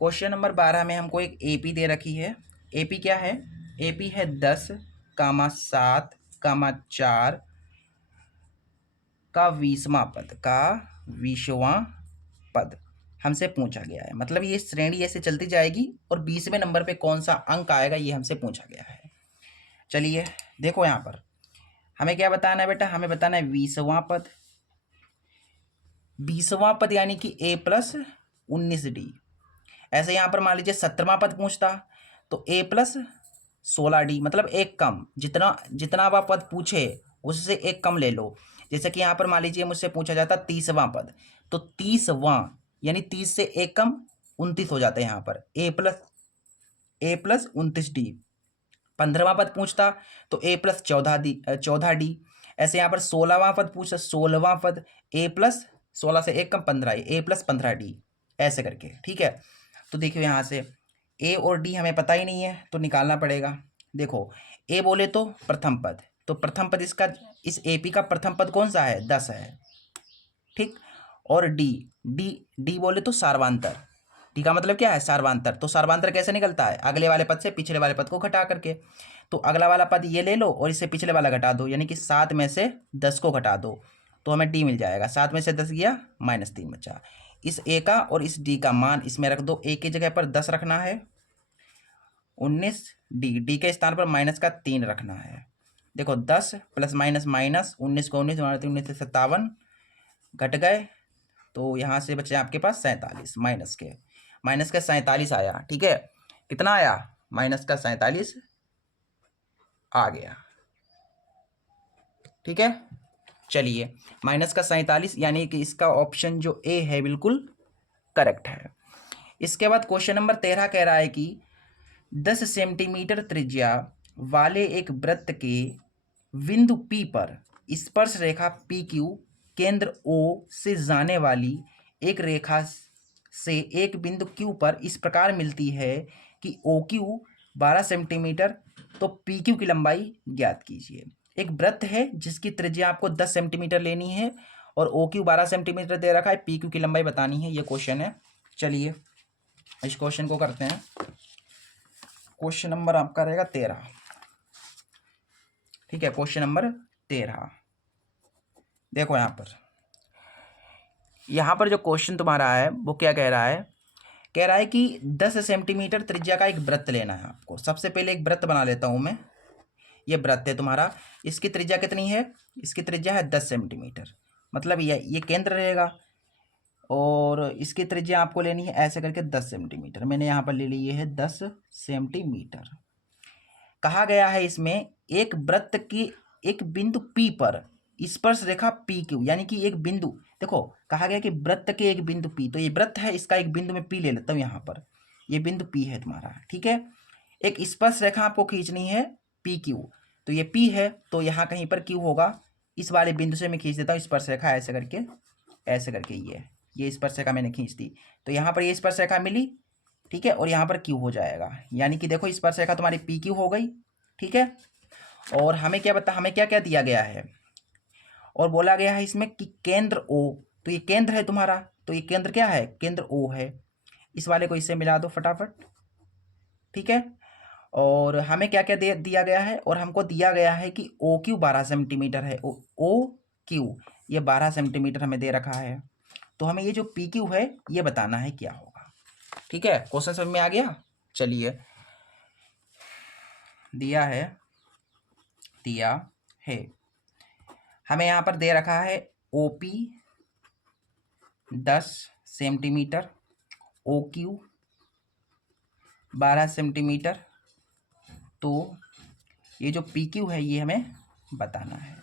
क्वेश्चन नंबर 12 में हमको एक एपी दे रखी है। एपी क्या है, एपी है 10,7,4 का 20वां पद, का 20वां पद हमसे पूछा गया है। मतलब ये श्रेणी ऐसे चलती जाएगी और 20वें नंबर पे कौन सा अंक आएगा ये हमसे पूछा गया है। चलिए देखो यहाँ पर हमें क्या बताना है बेटा, हमें बताना है 20वां पद। 20वां पद यानी कि a प्लस 19d। ऐसे यहाँ पर मान लीजिए 17वां पद पूछता तो a प्लस 16d, मतलब एक कम, जितना जितना आप पद पूछे उससे एक कम ले लो। जैसे कि यहाँ पर मान लीजिए मुझसे पूछा जाता 30वां पद, तो 30वां यानी 30 से एक कम 29 हो जाता है यहाँ पर, a प्लस 29d। 15वां पद पूछता तो a प्लस 14d। ऐसे यहाँ पर 16वां पद पूछता, 16वां पद a प्लस 16 से एक कम 15, a प्लस 15d, ऐसे करके। ठीक है, तो देखिए यहाँ से a और d हमें पता ही नहीं है तो निकालना पड़ेगा। देखो a बोले तो प्रथम पद, तो प्रथम पद इसका, इस AP का प्रथम पद कौन सा है, 10 है। ठीक, और डी बोले तो सार्वांतर, डी का मतलब क्या है, सार्वांतर। तो सार्वांतर कैसे निकलता है, अगले वाले पद से पिछले वाले पद को घटा करके। तो अगला वाला पद ये ले लो और इससे पिछले वाला घटा दो, यानी कि 7 में से 10 को घटा दो तो हमें डी मिल जाएगा। 7 में से 10 गया, -3 बचा। इस ए का और इस डी का मान इसमें रख दो, ए की जगह पर 10 रखना है, 19, डी के स्थान पर -3 रखना है। देखो 10 प्लस माइनस माइनस, 19 को 19, 19 से 57 घट गए, तो यहाँ से बचे आपके पास 47, माइनस के 47 आया। ठीक है, कितना आया, -47 आ गया। ठीक है, चलिए -47 यानी कि इसका ऑप्शन जो ए है बिल्कुल करेक्ट है। इसके बाद क्वेश्चन नंबर 13 कह रहा है कि 10 सेंटीमीटर त्रिज्या वाले एक वृत्त के बिंदु P पर स्पर्श रेखा PQ केंद्र O से जाने वाली एक रेखा से एक बिंदु Q पर इस प्रकार मिलती है कि OQ 12 सेंटीमीटर, तो PQ की लंबाई ज्ञात कीजिए। एक वृत्त है जिसकी त्रिज्या आपको 10 सेंटीमीटर लेनी है और OQ 12 सेंटीमीटर दे रखा है, PQ की लंबाई बतानी है, ये क्वेश्चन है। चलिए इस क्वेश्चन को करते हैं। क्वेश्चन नंबर आपका रहेगा 13। ठीक है, क्वेश्चन नंबर 13 देखो यहाँ पर जो क्वेश्चन तुम्हारा है वो क्या कह रहा है, कह रहा है कि 10 सेंटीमीटर त्रिज्या का एक वृत्त लेना है आपको। सबसे पहले एक वृत्त बना लेता हूँ मैं, ये वृत्त है तुम्हारा, इसकी त्रिज्या कितनी है, इसकी त्रिज्या है 10 सेंटीमीटर, मतलब ये केंद्र रहेगा और इसकी त्रिज्या आपको लेनी है ऐसे करके 10 सेंटीमीटर। मैंने यहाँ पर ले ली है 10 सेंटीमीटर। कहा गया है इसमें एक वृत्त की एक बिंदु P पर स्पर्श रेखा PQ, यानी कि एक बिंदु, देखो कहा गया कि वृत्त के एक बिंदु P, तो ये वृत्त है, इसका एक बिंदु में P ले लेता हूँ यहाँ पर, ये बिंदु P है तुम्हारा। ठीक है, एक स्पर्श रेखा आपको खींचनी है PQ, तो ये P है तो यहाँ कहीं पर Q होगा, इस वाले बिंदु से मैं खींच देता हूँ स्पर्श रेखा ऐसे करके ऐसे करके ये स्पर्शरेखा मैंने खींच दी, तो यहाँ पर ये स्पर्शरेखा मिली, ठीक है, और यहाँ पर क्यू हो जाएगा, यानी कि देखो स्पर्शरेखा तुम्हारी पी क्यू हो गई, ठीक है। और हमें क्या क्या दिया गया है, और बोला गया है इसमें कि केंद्र ओ, तो ये केंद्र है तुम्हारा, तो ये केंद्र क्या है, केंद्र ओ है। इस वाले को इससे मिला दो फटाफट, ठीक है। और हमें क्या क्या दिया गया है, और हमको दिया गया है कि ओ क्यू 12 सेंटीमीटर है, ओ क्यू ये 12 सेंटीमीटर हमें दे रखा है। तो हमें ये जो पी क्यू है ये बताना है क्या होगा, ठीक है। क्वेश्चन समझ में आ गया। चलिए, दिया है हमें यहाँ पर दे रखा है OP 10 centimetre, O Q 12 centimetre, तो ये जो पी क्यू है ये हमें बताना है।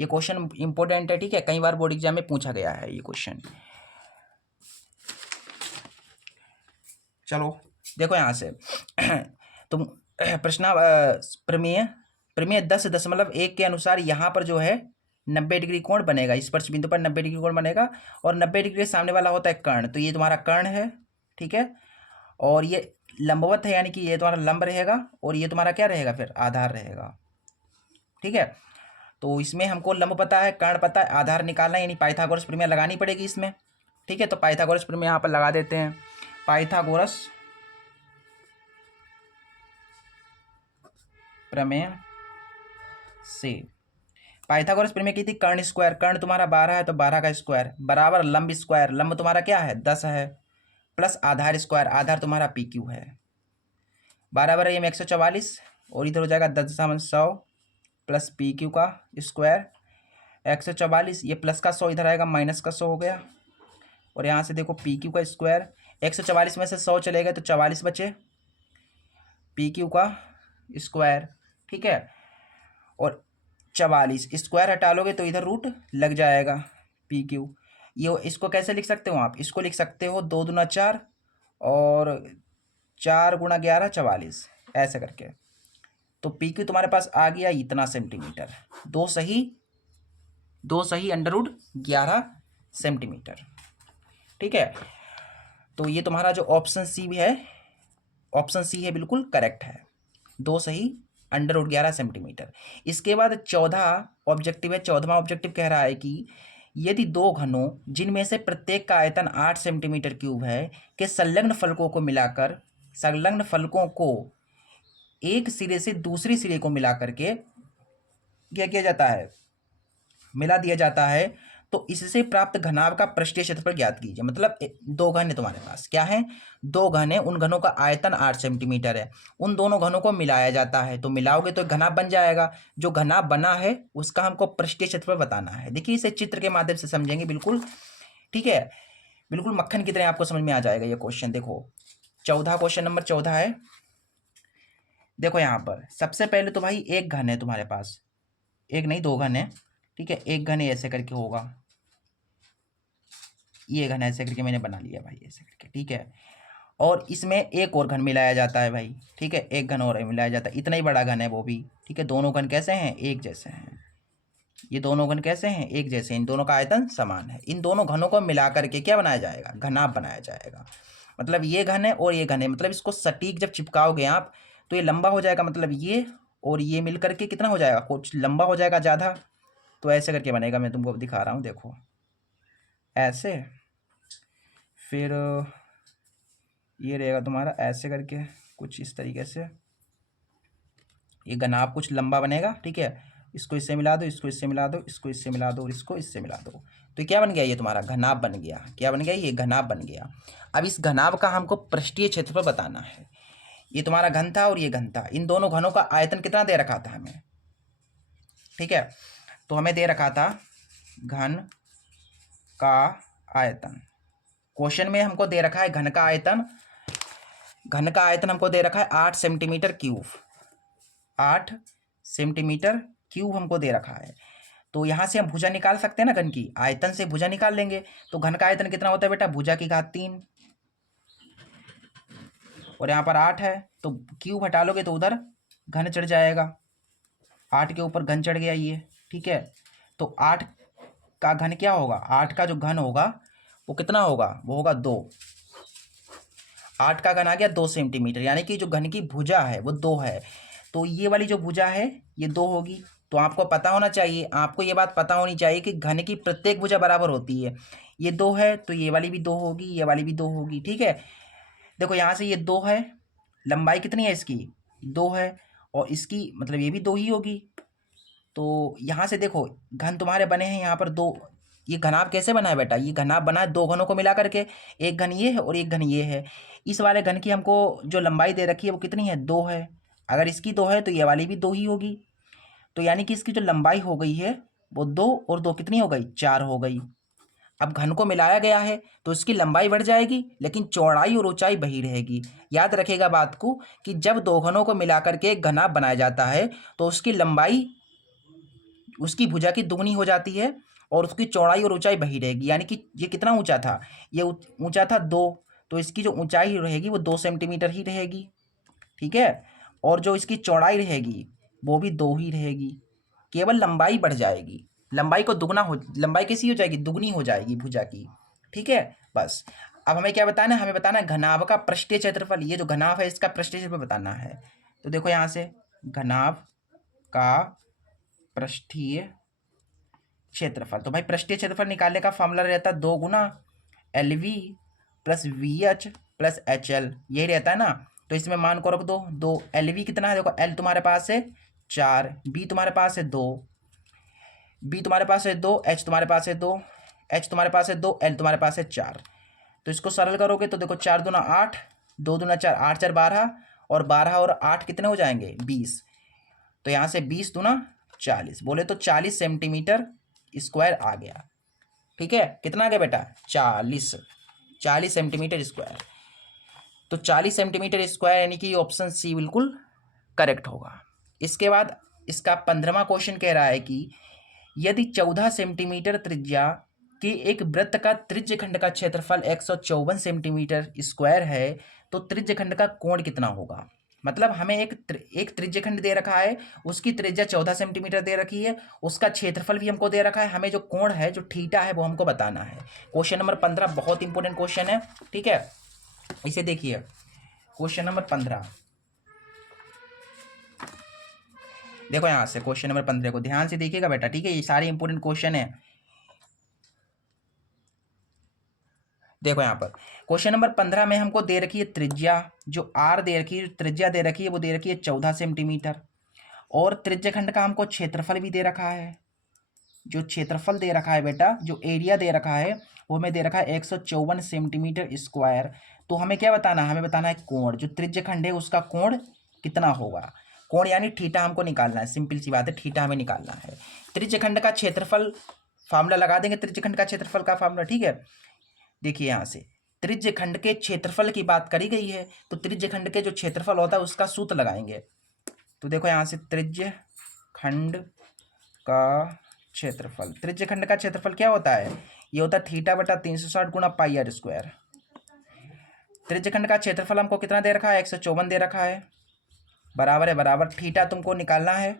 ये क्वेश्चन इंपॉर्टेंट है, ठीक है, कई बार बोर्ड एग्जाम में पूछा गया है ये क्वेश्चन। चलो देखो यहाँ से तुम प्रश्न प्रमेय 10.1 के अनुसार यहाँ पर जो है 90 डिग्री कोण बनेगा, स्पर्श बिंदु पर 90 डिग्री कोण बनेगा, और 90 डिग्री सामने वाला होता है कर्ण, तो ये तुम्हारा कर्ण है, ठीक है। और ये लंबवत है, यानी कि ये तुम्हारा लंब रहेगा, और ये तुम्हारा क्या रहेगा, फिर आधार रहेगा, ठीक है। तो इसमें हमको लंब पता है, कर्ण पता है, आधार निकालना है, यानी पाइथागोरस प्रमेय लगानी पड़ेगी इसमें, ठीक है। तो पाइथागोरस प्रमेय यहाँ पर लगा देते हैं। पाइथागोरस प्रमेय से पाइथागोरस प्रमेय की थी कर्ण स्क्वायर, कर्ण तुम्हारा 12 है तो 12 का स्क्वायर बराबर लंब स्क्वायर, लंब तुम्हारा क्या है 10 है, प्लस आधार स्क्वायर, आधार तुम्हारा पी क्यू है, 12 बार ये में 144, और इधर हो जाएगा 10 100 प्लस पी क्यू का स्क्वायर 144, ये प्लस का 100 इधर आएगा, माइनस का 100 हो गया, और यहाँ से देखो पी क्यू का स्क्वायर 144 में से 100 चले गए तो 44 बचे, पी क्यू का स्क्वायर, ठीक है। और 44 स्क्वायर हटा लोगे तो इधर रूट लग जाएगा, पी क्यू। ये इसको कैसे लिख सकते हो आप, इसको लिख सकते हो 2 दूना 4 और 4 गुणा 11 44, ऐसे करके। तो पी क्यू तुम्हारे पास आ गया इतना सेंटीमीटर, दो सही अंडर रूट 11 सेंटीमीटर, ठीक है। तो ये तुम्हारा जो ऑप्शन सी भी है, ऑप्शन सी है, बिल्कुल करेक्ट है, 2 सही अंडर रूट 11 सेंटीमीटर। इसके बाद 14 ऑब्जेक्टिव है, 14वां ऑब्जेक्टिव कह रहा है कि यदि दो घनों जिनमें से प्रत्येक का आयतन 8 सेंटीमीटर क्यूब है के संलग्न फलकों को मिलाकर, संलग्न फलकों को एक सिरे से दूसरे सिरे को मिला करके क्या किया जाता है, मिला दिया जाता है, तो इससे प्राप्त घनाभ का पृष्ठीय क्षेत्रफल ज्ञात कीजिए। मतलब दो घन है तुम्हारे पास, क्या है, दो घन है, उन घनों का आयतन 8 सेंटीमीटर है, उन दोनों घनों को मिलाया जाता है, तो मिलाओगे तो घनाभ बन जाएगा, जो घनाभ बना है उसका हमको पृष्ठीय क्षेत्रफल बताना है। देखिए इसे चित्र के माध्यम से समझेंगे बिल्कुल, ठीक है, बिल्कुल मक्खन की तरह आपको समझ में आ जाएगा ये क्वेश्चन। देखो 14 क्वेश्चन नंबर 14 है, देखो यहाँ पर सबसे पहले तो भाई एक घन है तुम्हारे पास, एक नहीं दो घन है, ठीक है, एक घन ऐसे करके होगा, ये घन ऐसे करके मैंने बना लिया भाई ऐसे करके, ठीक है। और इसमें एक और घन मिलाया जाता है भाई, ठीक है, एक घन और मिलाया जाता है, इतना ही बड़ा घन है वो भी, ठीक है। दोनों घन कैसे हैं, एक जैसे हैं, ये दोनों घन कैसे हैं, एक जैसे, इन दोनों का आयतन समान है। इन दोनों घनों को मिला करके क्या बनाया जाएगा, घनाभ बनाया जाएगा। मतलब ये घन है और ये घन है, मतलब इसको सटीक जब चिपकाओगे आप तो ये लंबा हो जाएगा, मतलब ये और ये मिल करके कितना हो जाएगा, कुछ लंबा हो जाएगा ज़्यादा, तो ऐसे करके बनेगा, मैं तुमको दिखा रहा हूँ, देखो ऐसे, फिर ये रहेगा तुम्हारा ऐसे करके कुछ इस तरीके से, ये घनाभ कुछ लंबा बनेगा, ठीक है। इसको इससे मिला दो, इसको इससे मिला दो, इसको इससे मिला दो और इसको इससे मिला दो, तो क्या बन गया, ये तुम्हारा घनाभ बन गया, क्या बन गया, ये घनाभ बन गया। अब इस घनाभ का हमको पृष्ठीय क्षेत्रफल बताना है। ये तुम्हारा घन था और ये घन था, इन दोनों घनों का आयतन कितना दे रखा था हमें, ठीक है। तो हमें दे रखा था घन का आयतन, क्वेश्चन में हमको दे रखा है घन का आयतन, घन का आयतन हमको दे रखा है 8 सेंटीमीटर क्यूब, 8 सेंटीमीटर क्यूब हमको दे रखा है। तो यहाँ से हम भुजा निकाल सकते हैं ना, घन की आयतन से भुजा निकाल लेंगे, तो घन का आयतन कितना होता है बेटा, भुजा की घात 3, और यहाँ पर 8 है, तो क्यूब हटा लोगे तो उधर घन चढ़ जाएगा, 8 के ऊपर घन चढ़ गया ये, ठीक है। तो 8 का घन क्या होगा, 8 का जो घन होगा वो कितना होगा, वो होगा 2। 8 का घन आ गया 2 सेंटीमीटर, यानी कि जो घन की भुजा है वो 2 है। तो ये वाली जो भुजा है ये 2 होगी। तो आपको पता होना चाहिए, आपको ये बात पता होनी चाहिए कि घन की प्रत्येक भुजा बराबर होती है। ये 2 है तो ये वाली भी 2 होगी, ये वाली भी 2 होगी। ठीक है, देखो यहाँ से ये 2 है, लंबाई कितनी है इसकी, 2 है, और इसकी मतलब ये भी 2 ही होगी। तो यहाँ से देखो घन तुम्हारे बने हैं यहाँ पर 2। ये घनाभ कैसे बना है बेटा, ये घनाभ बना है 2 घनों को मिला करके, एक घन ये है और एक घन ये है। इस वाले घन की हमको जो लंबाई दे रखी है वो कितनी है, 2 है। अगर इसकी 2 है तो ये वाली भी 2 ही होगी। तो यानी कि इसकी जो लंबाई हो गई है वो 2 और 2 कितनी हो गई, 4 हो गई। अब घन को मिलाया गया है तो इसकी लंबाई बढ़ जाएगी लेकिन चौड़ाई और ऊंचाई वही रहेगी। याद रखिएगा बात को कि जब 2 घनों को मिला करके एक घनाभ बनाया जाता है तो उसकी लंबाई उसकी भुजा की दुगनी हो जाती है और उसकी चौड़ाई और ऊंचाई वही रहेगी। यानी कि ये कितना ऊंचा था, ये ऊंचा था 2, तो इसकी जो ऊंचाई रहेगी वो 2 सेंटीमीटर ही रहेगी। ठीक है, और जो इसकी चौड़ाई रहेगी वो भी 2 ही रहेगी, केवल लंबाई बढ़ जाएगी। लंबाई को दुगना हो, लंबाई कैसी हो जाएगी, दुगनी हो जाएगी भुजा की। ठीक है, बस। अब हमें क्या बताना है, हमें बताना है घनाभ का पृष्ठीय क्षेत्रफल। ये जो घनाभ है इसका पृष्ठीय क्षेत्रफल बताना है। तो देखो यहाँ से घनाभ का पृष्ठीय क्षेत्रफल, तो भाई पृष्ठीय क्षेत्रफल निकालने का फॉर्मूला रहता है 2 गुना LV plus VH plus HL, यही रहता है ना। तो इसमें मान को रख दो 2। LV कितना है, देखो L तुम्हारे पास है 4, B तुम्हारे पास है 2, B तुम्हारे पास है 2, H तुम्हारे पास है 2, H तुम्हारे पास है 2, L तुम्हारे पास है 4। तो इसको सरल करोगे तो देखो 4 दूना 8, 2 दूना 4, 8 4 12, और 12 और 8 कितने हो जाएंगे, 20। तो यहाँ से 20 दूना 40, बोले तो 40 सेंटीमीटर स्क्वायर आ गया। ठीक है, कितना आ गया बेटा, 40 सेंटीमीटर स्क्वायर। तो 40 सेंटीमीटर स्क्वायर यानी कि ऑप्शन सी बिल्कुल करेक्ट होगा। इसके बाद इसका 15वां क्वेश्चन कह रहा है कि यदि 14 सेंटीमीटर त्रिज्या के एक वृत्त का त्रिज्यखंड का क्षेत्रफल 154 सेंटीमीटर स्क्वायर है तो त्रिज्यखंड का कोण कितना होगा। मतलब हमें एक त्रिज्यखंड दे रखा है, उसकी त्रिज्या 14 सेंटीमीटर दे रखी है, उसका क्षेत्रफल भी हमको दे रखा है, हमें जो कोण है जो थीटा है वो हमको बताना है। क्वेश्चन नंबर 15 बहुत इंपॉर्टेंट क्वेश्चन है। ठीक है, इसे देखिए क्वेश्चन नंबर 15। देखो यहाँ से क्वेश्चन नंबर 15 को ध्यान से देखिएगा बेटा। ठीक है, ये सारे इंपॉर्टेंट क्वेश्चन है। देखो यहाँ पर क्वेश्चन नंबर 15 में हमको दे रखी है त्रिज्या, जो आर दे रखी है, त्रिज्या दे रखी है वो दे रखी है 14 सेंटीमीटर, और त्रिज्यखंड का हमको क्षेत्रफल भी दे रखा है। जो क्षेत्रफल दे रखा है बेटा, जो एरिया दे रखा है वो हमें दे रखा है 154 सेंटीमीटर स्क्वायर। तो हमें क्या बताना है, हमें बताना है कोण, जो त्रिज्यखंड है उसका कोण कितना होगा। कोण यानी थीटा हमको निकालना है, सिंपल सी बात है, थीटा हमें निकालना है। त्रिज्यखंड का क्षेत्रफल फार्मूला लगा देंगे, त्रिज्यखंड का क्षेत्रफल का फार्मूला। ठीक है, देखिए यहाँ से त्रिज्यखंड के क्षेत्रफल की बात करी गई है तो त्रिज्यखंड के जो क्षेत्रफल होता है उसका सूत्र लगाएंगे। तो देखो यहाँ से त्रिज्यखंड का क्षेत्रफल, त्रिज्यखंड का क्षेत्रफल क्या होता है, ये होता है थीटा बटा 360 गुणा पाई आर स्क्वायर। त्रिज्यखंड का क्षेत्रफल हमको कितना दे रखा है, 154 दे रखा है, बराबर है, बराबर थीटा तुमको निकालना है,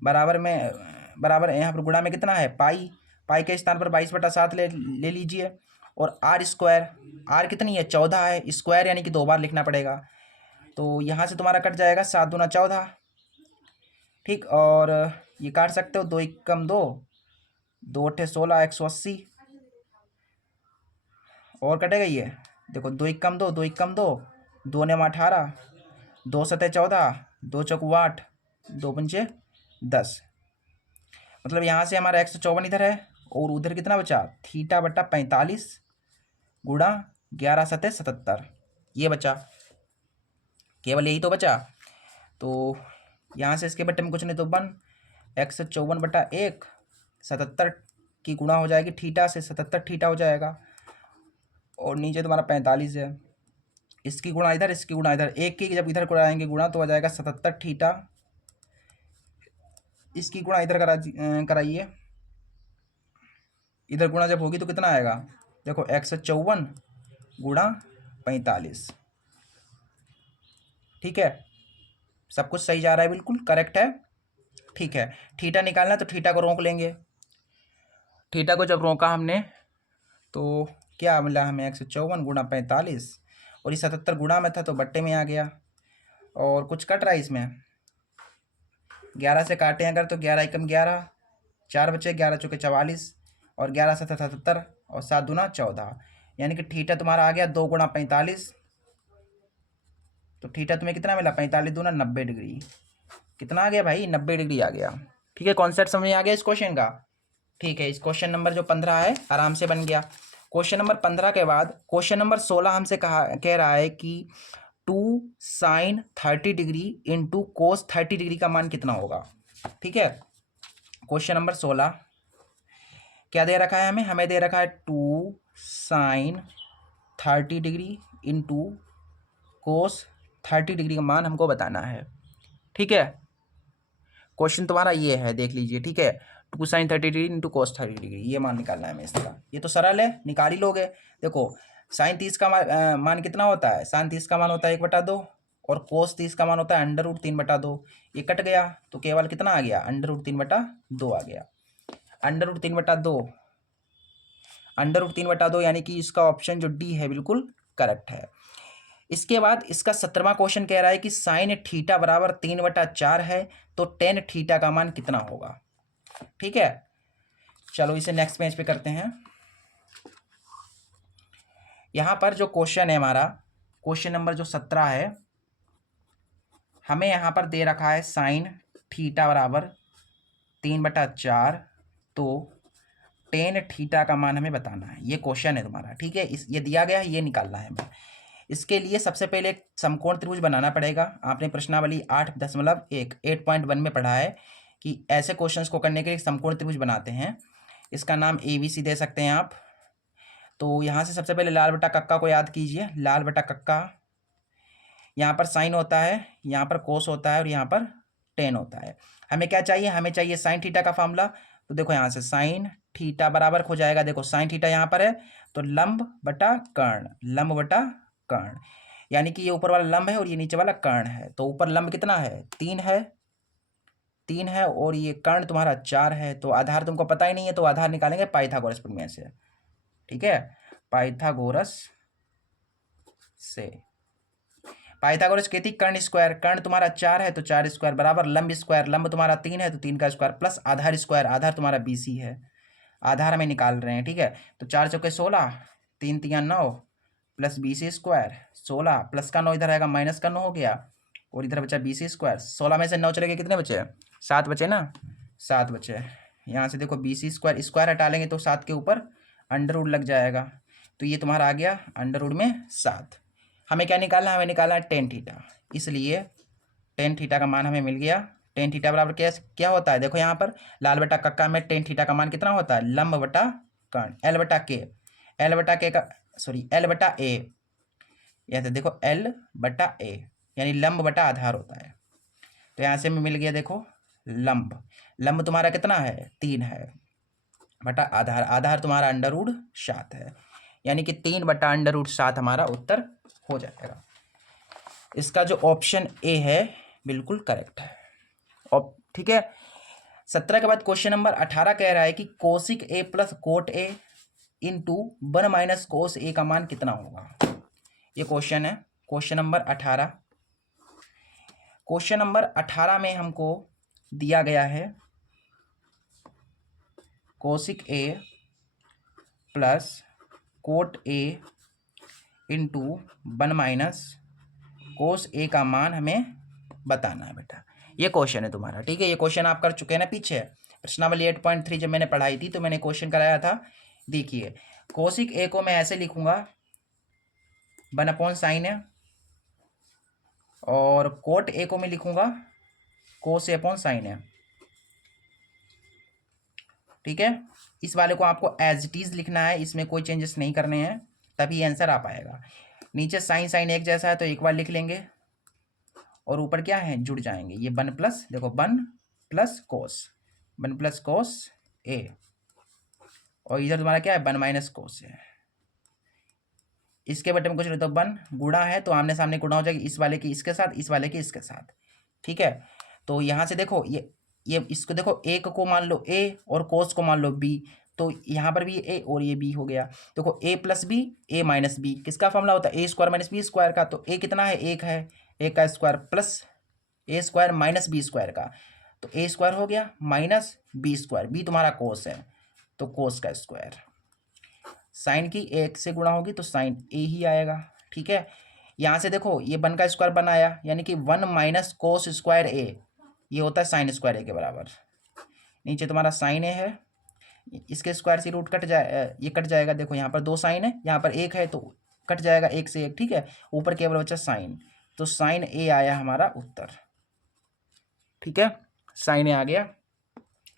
बराबर में बराबर यहाँ पर गुणा में कितना है पाई, पाई के स्थान पर 22/7 ले लीजिए, और आर स्क्वायर, आर कितनी है 14 है, स्क्वायर यानी कि 2 बार लिखना पड़ेगा। तो यहाँ से तुम्हारा कट जाएगा 7 दूना 14। ठीक, और ये काट सकते हो, 2 एकम 2, 2 अट्ठे 16, 180, और कटेगा ये, देखो 2 एकम 2, 2 एकम 2, 2 ने 18, 2 सतह 14, 2 चौक 8, 2 पंचे 10। मतलब यहाँ से हमारा 154 इधर है और उधर कितना बचा, थीटा बटा 45 गुणा 11 सतह 77, ये बचा, केवल यही तो बचा। तो यहाँ से इसके बट्टे में कुछ नहीं तो 154/1, 77 की गुणा हो जाएगी थीटा से, 77 थीटा हो जाएगा, और नीचे तुम्हारा 45 है, इसकी गुणा इधर, इसकी गुणा इधर, एक की जब इधर कराएंगे गुणा तो हो जाएगा 77 थीटा, इसकी गुणा इधर कराइए, इधर गुणा जब होगी तो कितना आएगा, देखो 154 गुणा 45। ठीक है, सब कुछ सही जा रहा है, बिल्कुल करेक्ट है। ठीक है, थीटा निकालना तो थीटा को रोक लेंगे, थीटा को जब रोका हमने तो क्या मिला हमें, 154 गुणा 45, और ये 77 गुणा में था तो बट्टे में आ गया। और कुछ कट रहा है इसमें, 11 से काटे अगर तो 11 एकम 11, 4 बचे, 11 चौके 44, और 11 सत्तर 77, और 7 दूना 14, यानी कि थीटा तुम्हारा आ गया 2 गुणा 45। तो थीटा तुम्हें कितना मिला, 45 दूना 90 डिग्री। कितना आ गया भाई, 90 डिग्री आ गया। ठीक है, कॉन्सेप्ट समझ में आ गया इस क्वेश्चन का। ठीक है, इस क्वेश्चन नंबर जो 15 है आराम से बन गया। क्वेश्चन नंबर 15 के बाद क्वेश्चन नंबर 16 हमसे कह रहा है कि 2 sin 30 degree into cos 30 degree का मान कितना होगा। ठीक है, क्वेश्चन नंबर 16 क्या दे रखा है हमें दे रखा है 2 sin 30 degree into cos 30 degree का मान हमको बताना है। ठीक है, क्वेश्चन तुम्हारा ये है, देख लीजिए। ठीक है, 2 sin 30 degree into cos 30 degree, ये मान निकालना है हमें इसका। ये तो सरल है, निकाल ही लोगे। देखो साइन 30 का मान कितना होता है, साइन 30 का मान होता है 1/2, और कोस 30 का मान होता है √3/2। ये कट गया तो केवल कितना आ गया, √3/2 आ गया। √3/2, √3/2, यानी कि इसका ऑप्शन जो डी है बिल्कुल करेक्ट है। इसके बाद इसका 17वां क्वेश्चन कह रहा है कि साइन थीटा बराबर 3/4 है, तो टेन थीटा का मान कितना होगा। ठीक है, चलो इसे नेक्स्ट पेज पे करते हैं। यहां पर जो क्वेश्चन है हमारा, क्वेश्चन नंबर जो 17 है, हमें यहां पर दे रखा है साइन थीटा बराबर 3/4, तो टेन थीटा का मान हमें बताना है। ये क्वेश्चन है तुम्हारा। ठीक है, ये दिया गया है, ये निकालना है हमें। इसके लिए सबसे पहले एक समकोण त्रिभुज बनाना पड़ेगा। आपने प्रश्नावली 8.1 में पढ़ा है कि ऐसे क्वेश्चंस को करने के लिए समकोण त्रिभुज बनाते हैं। इसका नाम ABC दे सकते हैं आप। तो यहाँ से सबसे पहले लाल बटा कक्का को याद कीजिए। लाल बटा कक्का, यहाँ पर साइन होता है, यहाँ पर कोस होता है, और यहाँ पर टेन होता है। हमें क्या चाहिए, हमें चाहिए साइन थीटा का फॉर्मूला। तो देखो यहाँ से साइन थीटा बराबर हो जाएगा, देखो साइन थीटा यहाँ पर है तो लंब बटा कर्ण, लंब बटा कर्ण, यानी कि ये ऊपर वाला लंब है और ये नीचे वाला कर्ण है। तो ऊपर लंब कितना है, 3 है, 3 है, और ये कर्ण तुम्हारा 4 है। तो आधार तुमको पता ही नहीं है, तो आधार निकालेंगे पाइथागोरस प्रमेय से। ठीक है, पाइथागोरस से। पाइथागोरस कहती कर्ण स्क्वायर, कर्ण तुम्हारा 4 है तो 4 स्क्वायर बराबर लंब स्क्वायर, लंब तुम्हारा 3 है तो 3 का स्क्वायर प्लस आधार स्क्वायर, आधार तुम्हारा BC है, आधार हमें निकाल रहे हैं। ठीक है, तो 4 चौके 16, 3 तिया 9, प्लस BC स्क्वायर 16, प्लस का 9 इधर आएगा, माइनस का 9 हो गया, और इधर बचा BC स्क्वायर। 16 में से 9 चले गए, कितने बचे, 7 बचे ना, 7 बचे। यहाँ से देखो BC स्क्वायर, स्क्वायर हटा लेंगे तो 7 के ऊपर अंडर लग जाएगा, तो ये तुम्हारा आ गया अंडर में 7। हमें क्या निकालना है, हमें निकालना है टेन थीटा, इसलिए टेन थीटा का मान हमें मिल गया। टेन थीटा बराबर क्या होता है, देखो यहाँ पर लाल बटा कक्का में टेन थीटा का मान कितना होता है, लंब बटा कर्ण, L बटा के, L बटा के का सॉरी L बटा A, या तो देखो L बटा A, यानी लंब बटा आधार होता है। तो यहाँ से हमें मिल गया, देखो लंब, लंब तुम्हारा कितना है, 3 है, बटा आधार, आधार तुम्हारा √7 है, यानी कि 3 बटा √7 हमारा उत्तर हो जाएगा। इसका जो ऑप्शन ए है बिल्कुल करेक्ट है। और ठीक है, 17 के बाद क्वेश्चन नंबर 18 कह रहा है कि cosec A plus coat A into 1 minus cos A का मान कितना होगा। ये क्वेश्चन है, क्वेश्चन नंबर 18। क्वेश्चन नंबर 18 में हमको दिया गया है cosec A plus coat A into 1 minus cos A का मान हमें बताना है बेटा। ये क्वेश्चन है तुम्हारा। ठीक है, ये क्वेश्चन आप कर चुके हैं ना पीछे, प्रश्नावली 8.3 जब मैंने पढ़ाई थी तो मैंने क्वेश्चन कराया था। देखिए कोसिक A को मैं ऐसे लिखूंगा 1/sin है, और कोट A को मैं लिखूंगा cos A/sin है। ठीक है, इस वाले को आपको एज इट इज लिखना है, इसमें कोई चेंजेस नहीं करने हैं, तभी आंसर आ पाएगा। नीचे साइन एक जैसा है तो एक बार लिख लेंगे, और ऊपर क्या है, जुड़ जाएंगे। ये 1 प्लस, देखो 1 plus cos, 1 plus cos A, और इधर तुम्हारा क्या है, 1 माइनस कोस है। इसके बटे में कुछ नहीं, तो 1 गुणा है तो आमने सामने गुणा हो जाएगी, इस वाले की इसके साथ, इस वाले की इसके साथ। ठीक है, तो यहाँ से देखो ये इसको देखो, एक को मान लो A और कोस को मान लो B, तो यहाँ पर भी ए और ये बी हो गया। देखो ए प्लस बी ए माइनस बी किसका फॉर्मूला होता है, ए स्क्वायर माइनस बी स्क्वायर का। तो ए कितना है, एक है, एक का square plus A square minus B square का। तो ए स्क्वायर हो गया माइनस बी स्क्वायर, बी तुम्हारा कोस है तो कोस का स्क्वायर। साइन की एक से गुणा होगी तो साइन ए ही आएगा। ठीक है, यहाँ से देखो ये वन का स्क्वायर बनाया, यानी कि वन माइनस कोस स्क्वायर ए, ये होता है साइन स्क्वायर ए के बराबर। नीचे तुम्हारा साइन ए है, इसके स्क्वायर से रूट कट जाए, ये कट जाएगा। देखो यहाँ पर दो साइन है, यहाँ पर एक है तो कट जाएगा एक से एक। ठीक है, ऊपर केवल बचा साइन, तो साइन ए आया हमारा उत्तर। ठीक है, साइन ए आ गया।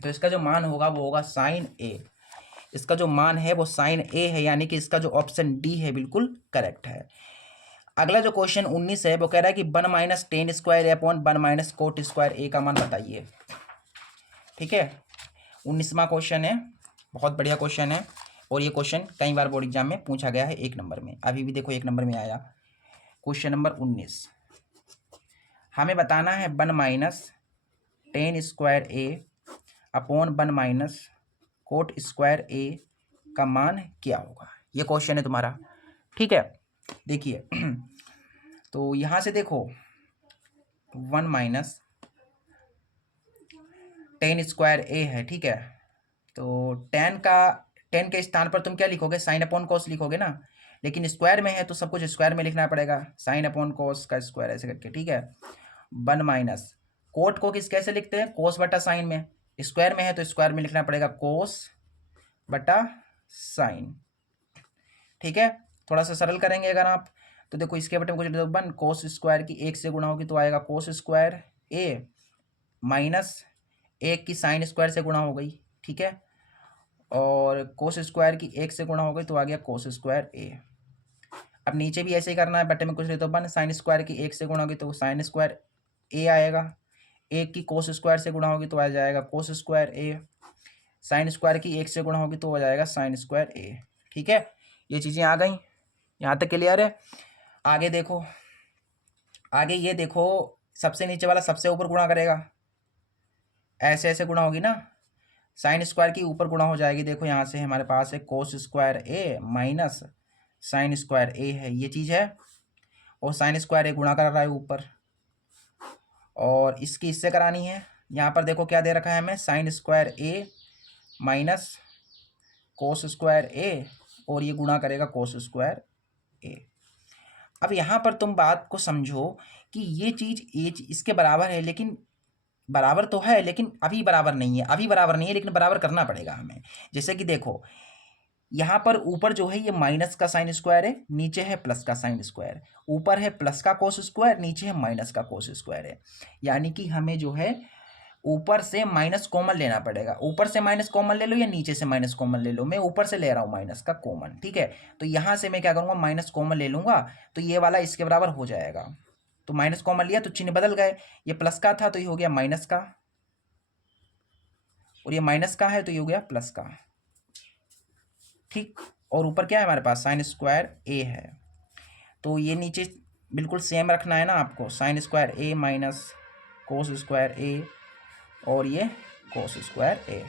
तो इसका जो मान होगा वो होगा साइन ए। इसका जो मान है वो साइन ए है, यानी कि इसका जो ऑप्शन डी है बिल्कुल करेक्ट है। अगला जो क्वेश्चन 19 है वो कह रहा है कि 1 माइनस टेन स्क्वायर ए अपॉन 1 माइनस कोट स्क्वायर ए का मान बताइए। ठीक है, 19वां क्वेश्चन है, बहुत बढ़िया क्वेश्चन है और ये क्वेश्चन कई बार बोर्ड एग्जाम में पूछा गया है 1 नंबर में। अभी भी देखो 1 नंबर में आया। क्वेश्चन नंबर 19, हमें बताना है 1 माइनस टेन स्क्वायर ए अपॉन 1 माइनस कोट स्क्वायर ए का मान क्या होगा, ये क्वेश्चन है तुम्हारा। ठीक है, देखिए तो यहाँ से देखो 1 माइनस टेन स्क्वायर ए है। ठीक है, तो टेन के स्थान पर तुम क्या लिखोगे, साइन अपॉन कॉस लिखोगे ना, लेकिन स्क्वायर में है तो सब कुछ स्क्वायर में लिखना पड़ेगा, साइन अपॉन कॉस का स्क्वायर ऐसे करके। ठीक है, 1 माइनस कोट को किस कैसे लिखते हैं, कोस बटा साइन में, स्क्वायर में है तो स्क्वायर में लिखना पड़ेगा कोस बटा साइन। ठीक है, थोड़ा सा सरल करेंगे अगर आप, तो देखो इसके बटे में कुछ 1 कोस स्क्वायर की 1 से गुणा होगी तो आएगा कोस स्क्वायर ए माइनस 1 की साइन स्क्वायर से गुणा हो गई। ठीक है, और कोस स्क्वायर की 1 से गुणा हो गई तो आ गया कोस स्क्वायर ए। अब नीचे भी ऐसे ही करना है, बटे में कुछ नहीं तो 1 साइन स्क्वायर की 1 से गुणा होगी तो साइन स्क्वायर ए आएगा, 1 की कोस स्क्वायर से गुणा होगी तो आ जाएगा कोस स्क्वायर ए, साइन स्क्वायर की 1 से गुणा होगी तो हो जाएगा साइन स्क्वायर ए। ठीक है, ये चीज़ें आ गई, यहाँ तक क्लियर है। आगे देखो, आगे ये देखो, सबसे नीचे वाला सबसे ऊपर गुणा करेगा, ऐसे ऐसे गुणा होगी ना, साइन स्क्वायर की ऊपर गुणा हो जाएगी। देखो यहाँ से हमारे पास है कोस स्क्वायर ए माइनस साइन स्क्वायर ए है, ये चीज़ है, और साइन स्क्वायर ए गुणा कर रहा है ऊपर, और इसकी इससे करानी है। यहाँ पर देखो क्या दे रखा है हमें, साइन स्क्वायर ए माइनस कोस स्क्वायर ए, और ये गुणा करेगा कोस स्क्वायर ए। अब यहाँ पर तुम बात को समझो कि ये चीज़ इसके बराबर है, लेकिन बराबर तो है लेकिन अभी बराबर नहीं है, अभी बराबर नहीं है लेकिन बराबर करना पड़ेगा हमें। जैसे कि देखो यहाँ पर ऊपर जो है ये माइनस का साइन स्क्वायर है, नीचे है प्लस का साइन स्क्वायर, ऊपर है प्लस का कोस स्क्वायर, नीचे है माइनस का कोस स्क्वायर है, यानी कि हमें जो है ऊपर से माइनस कॉमन लेना पड़ेगा। ऊपर से माइनस कॉमन ले लो या नीचे से माइनस कॉमन ले लो, मैं ऊपर से ले रहा हूँ माइनस का कॉमन। ठीक है, तो यहाँ से मैं क्या करूँगा, माइनस कॉमन ले लूँगा तो ये वाला इसके बराबर हो जाएगा। तो माइनस कॉमन लिया तो चिन्ह बदल गए, ये प्लस का था तो ये हो गया माइनस का, और ये माइनस का है तो ये हो गया प्लस का। ठीक, और ऊपर क्या है हमारे पास, साइन स्क्वायर ए है, तो ये नीचे बिल्कुल सेम रखना है ना आपको, साइन स्क्वायर ए माइनस कोस स्क्वायर ए, और ये कोस स्क्वायर ए।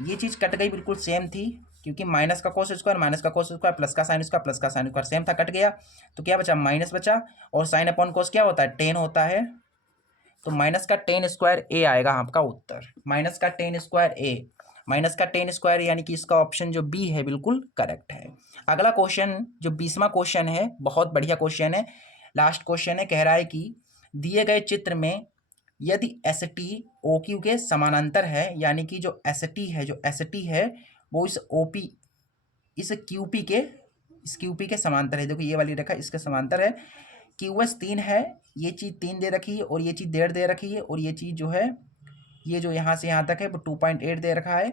ये चीज़ कट गई, बिल्कुल सेम थी, क्योंकि माइनस का कोस स्क्वायर माइनस का कोस स्क्वायर प्लस का साइन स्क्वायर प्लस का साइन स्क्वायर सेम था, कट गया तो क्या बचा, माइनस बचा, और साइन अपॉन कोस क्या होता है, टेन होता है, तो माइनस का टेन स्क्वायर ए आएगा आपका उत्तर, माइनस का टेन स्क्वायर ए, माइनस का टेन स्क्वायर, यानी कि इसका ऑप्शन जो बी है बिल्कुल करेक्ट है। अगला क्वेश्चन जो 20वां क्वेश्चन है, बहुत बढ़िया क्वेश्चन है, लास्ट क्वेश्चन है। कह रहा है कि दिए गए चित्र में यदि एस टी ओ क्यू के समानांतर है, यानी कि जो एस टी है वो इस ओ पी इस क्यू पी के समांतर है। देखो ये वाली रेखा इसके समांतर है, क्यू एस 3 है, ये चीज़ 3 दे रखी है और ये चीज़ 1.5 दे रखी है, और ये चीज़ जो है ये जो यहाँ से यहाँ तक है वो 2.8 दे रखा है।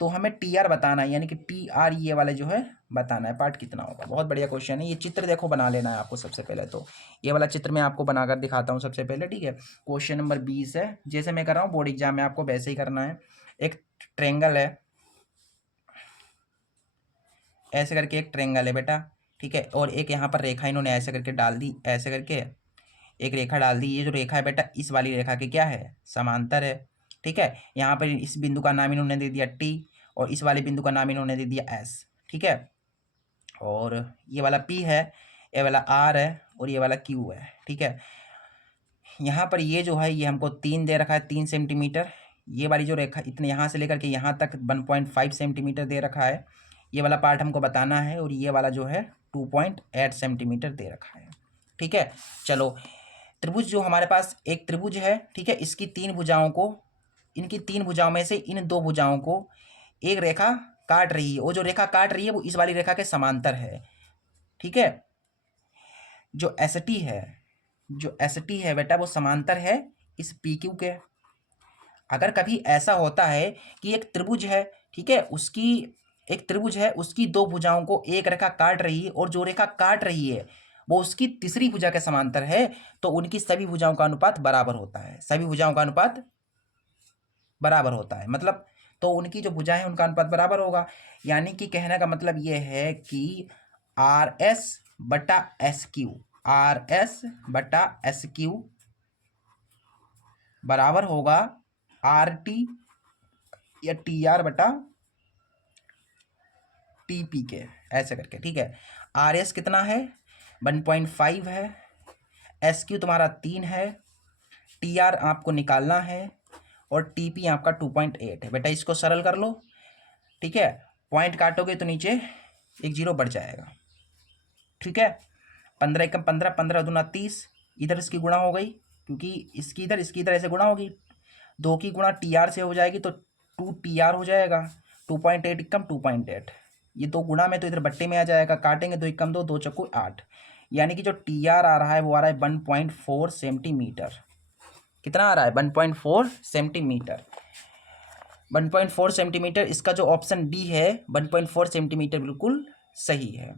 तो हमें टी आर बताना है, यानी कि टी आर ये वाले जो है बताना है, पार्ट कितना होगा। बहुत बढ़िया क्वेश्चन है, ये चित्र देखो बना लेना है आपको सबसे पहले। तो ये वाला चित्र मैं आपको बनाकर दिखाता हूँ सबसे पहले। ठीक है, क्वेश्चन नंबर 20 है, जैसे मैं कर रहा हूँ बोर्ड एग्जाम में आपको वैसे ही करना है। एक ट्रेंगल है, ऐसे करके एक ट्रेंगल है बेटा, ठीक है, और एक यहाँ पर रेखा इन्होंने ऐसे करके डाल दी, ऐसे करके एक रेखा डाल दी। ये जो रेखा है बेटा इस वाली रेखा के क्या है, समांतर है। ठीक है, यहाँ पर इस बिंदु का नाम इन्होंने दे दिया टी, और इस वाले बिंदु का नाम इन्होंने दे दिया एस, ठीक है। और ये वाला पी है, ये वाला आर है और ये वाला क्यू है, ठीक है। यहाँ पर ये जो है ये हमको 3 दे रखा है, 3 सेंटीमीटर। ये वाली जो रेखा इतने यहाँ से लेकर के यहाँ तक 1.5 सेंटीमीटर दे रखा है, ये वाला पार्ट हमको बताना है। और ये वाला जो है 2.8 सेंटीमीटर दे रखा है, ठीक है। चलो, त्रिभुज जो हमारे पास एक त्रिभुज है, ठीक है, इसकी 3 भुजाओं को, इनकी 3 भुजाओं में से इन 2 भुजाओं को एक रेखा काट रही है। वो जो रेखा काट रही है वो इस वाली रेखा के समांतर है, ठीक है। जो एस टी है बेटा वो समांतर है इस पी क्यू के। अगर कभी ऐसा होता है कि एक त्रिभुज है, ठीक है, उसकी 2 भुजाओं को एक रेखा काट रही है और जो रेखा काट रही है वो उसकी तीसरी भुजा के समांतर है, तो उनकी सभी भुजाओं का अनुपात बराबर होता है। सभी भुजाओं का अनुपात बराबर होता है, मतलब तो उनकी जो भुजाएं हैं उनका अनुपात बराबर होगा। यानी कि कहने का मतलब ये है कि आर एस बटा एस क्यू बराबर होगा आर टी या टी आर बटा टी पी के, ऐसे करके, ठीक है। आर एस कितना है 1.5 है, एस क्यू तुम्हारा 3 है, टी आर आपको निकालना है और टी पी आपका 2.8 है। बेटा इसको सरल कर लो, ठीक है। पॉइंट काटोगे तो नीचे एक जीरो बढ़ जाएगा, ठीक है। 15 एकम 15, 15 दूना 30, इधर इसकी गुणा हो गई क्योंकि इसकी इधर ऐसे गुणा होगी। 2 की गुणा टी आर से हो जाएगी तो 2 टी आर हो जाएगा। 2.8 एकम 2.8, ये 2 गुणा में तो इधर बट्टे में आ जाएगा, काटेंगे 2 एकम 2, 2 चक्कू 8। यानी कि जो टी आर आ रहा है वो आ रहा है 1.4 सेंटीमीटर। कितना आ रहा है 1.4 सेंटीमीटर। 1.4 सेंटीमीटर, इसका जो ऑप्शन डी है 1.4 सेंटीमीटर बिल्कुल सही है,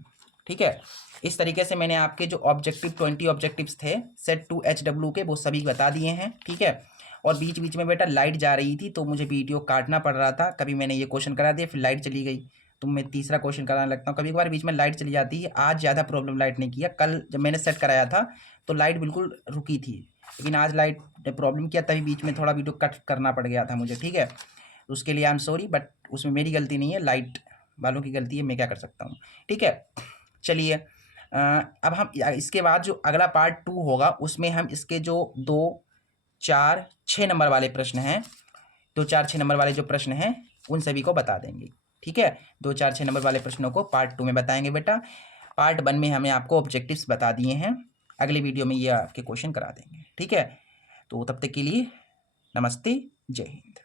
ठीक है। इस तरीके से मैंने आपके जो ऑब्जेक्टिव 20 ऑब्जेक्टिव्स थे सेट 2 HW के वो सभी बता दिए हैं, ठीक है। और बीच बीच में बेटा लाइट जा रही थी तो मुझे वीडियो काटना पड़ रहा था। कभी मैंने ये क्वेश्चन करा दिया फिर लाइट चली गई तो मैं तीसरा क्वेश्चन कराने लगता हूँ। कभी कभार बीच में लाइट चली जाती है। आज ज़्यादा प्रॉब्लम लाइट ने किया, कल जब मैंने सेट कराया था तो लाइट बिल्कुल रुकी थी, लेकिन आज लाइट ने प्रॉब्लम किया, तभी बीच में थोड़ा वीडियो कट करना पड़ गया था मुझे, ठीक है। उसके लिए आई एम सॉरी, बट उसमें मेरी गलती नहीं है, लाइट वालों की गलती है, मैं क्या कर सकता हूँ, ठीक है। चलिए अब हम इसके बाद जो अगला पार्ट 2 होगा उसमें हम इसके जो 2, 4, 6 नंबर वाले प्रश्न हैं, 2, 4, 6 नंबर वाले जो प्रश्न हैं उन सभी को बता देंगे, ठीक है। 2, 4, 6 नंबर वाले प्रश्नों को पार्ट 2 में बताएंगे बेटा। पार्ट 1 में हमें आपको ऑब्जेक्टिव्स बता दिए हैं, अगले वीडियो में ये आपके क्वेश्चन करा देंगे, ठीक है। तो तब तक के लिए नमस्ते, जय हिंद।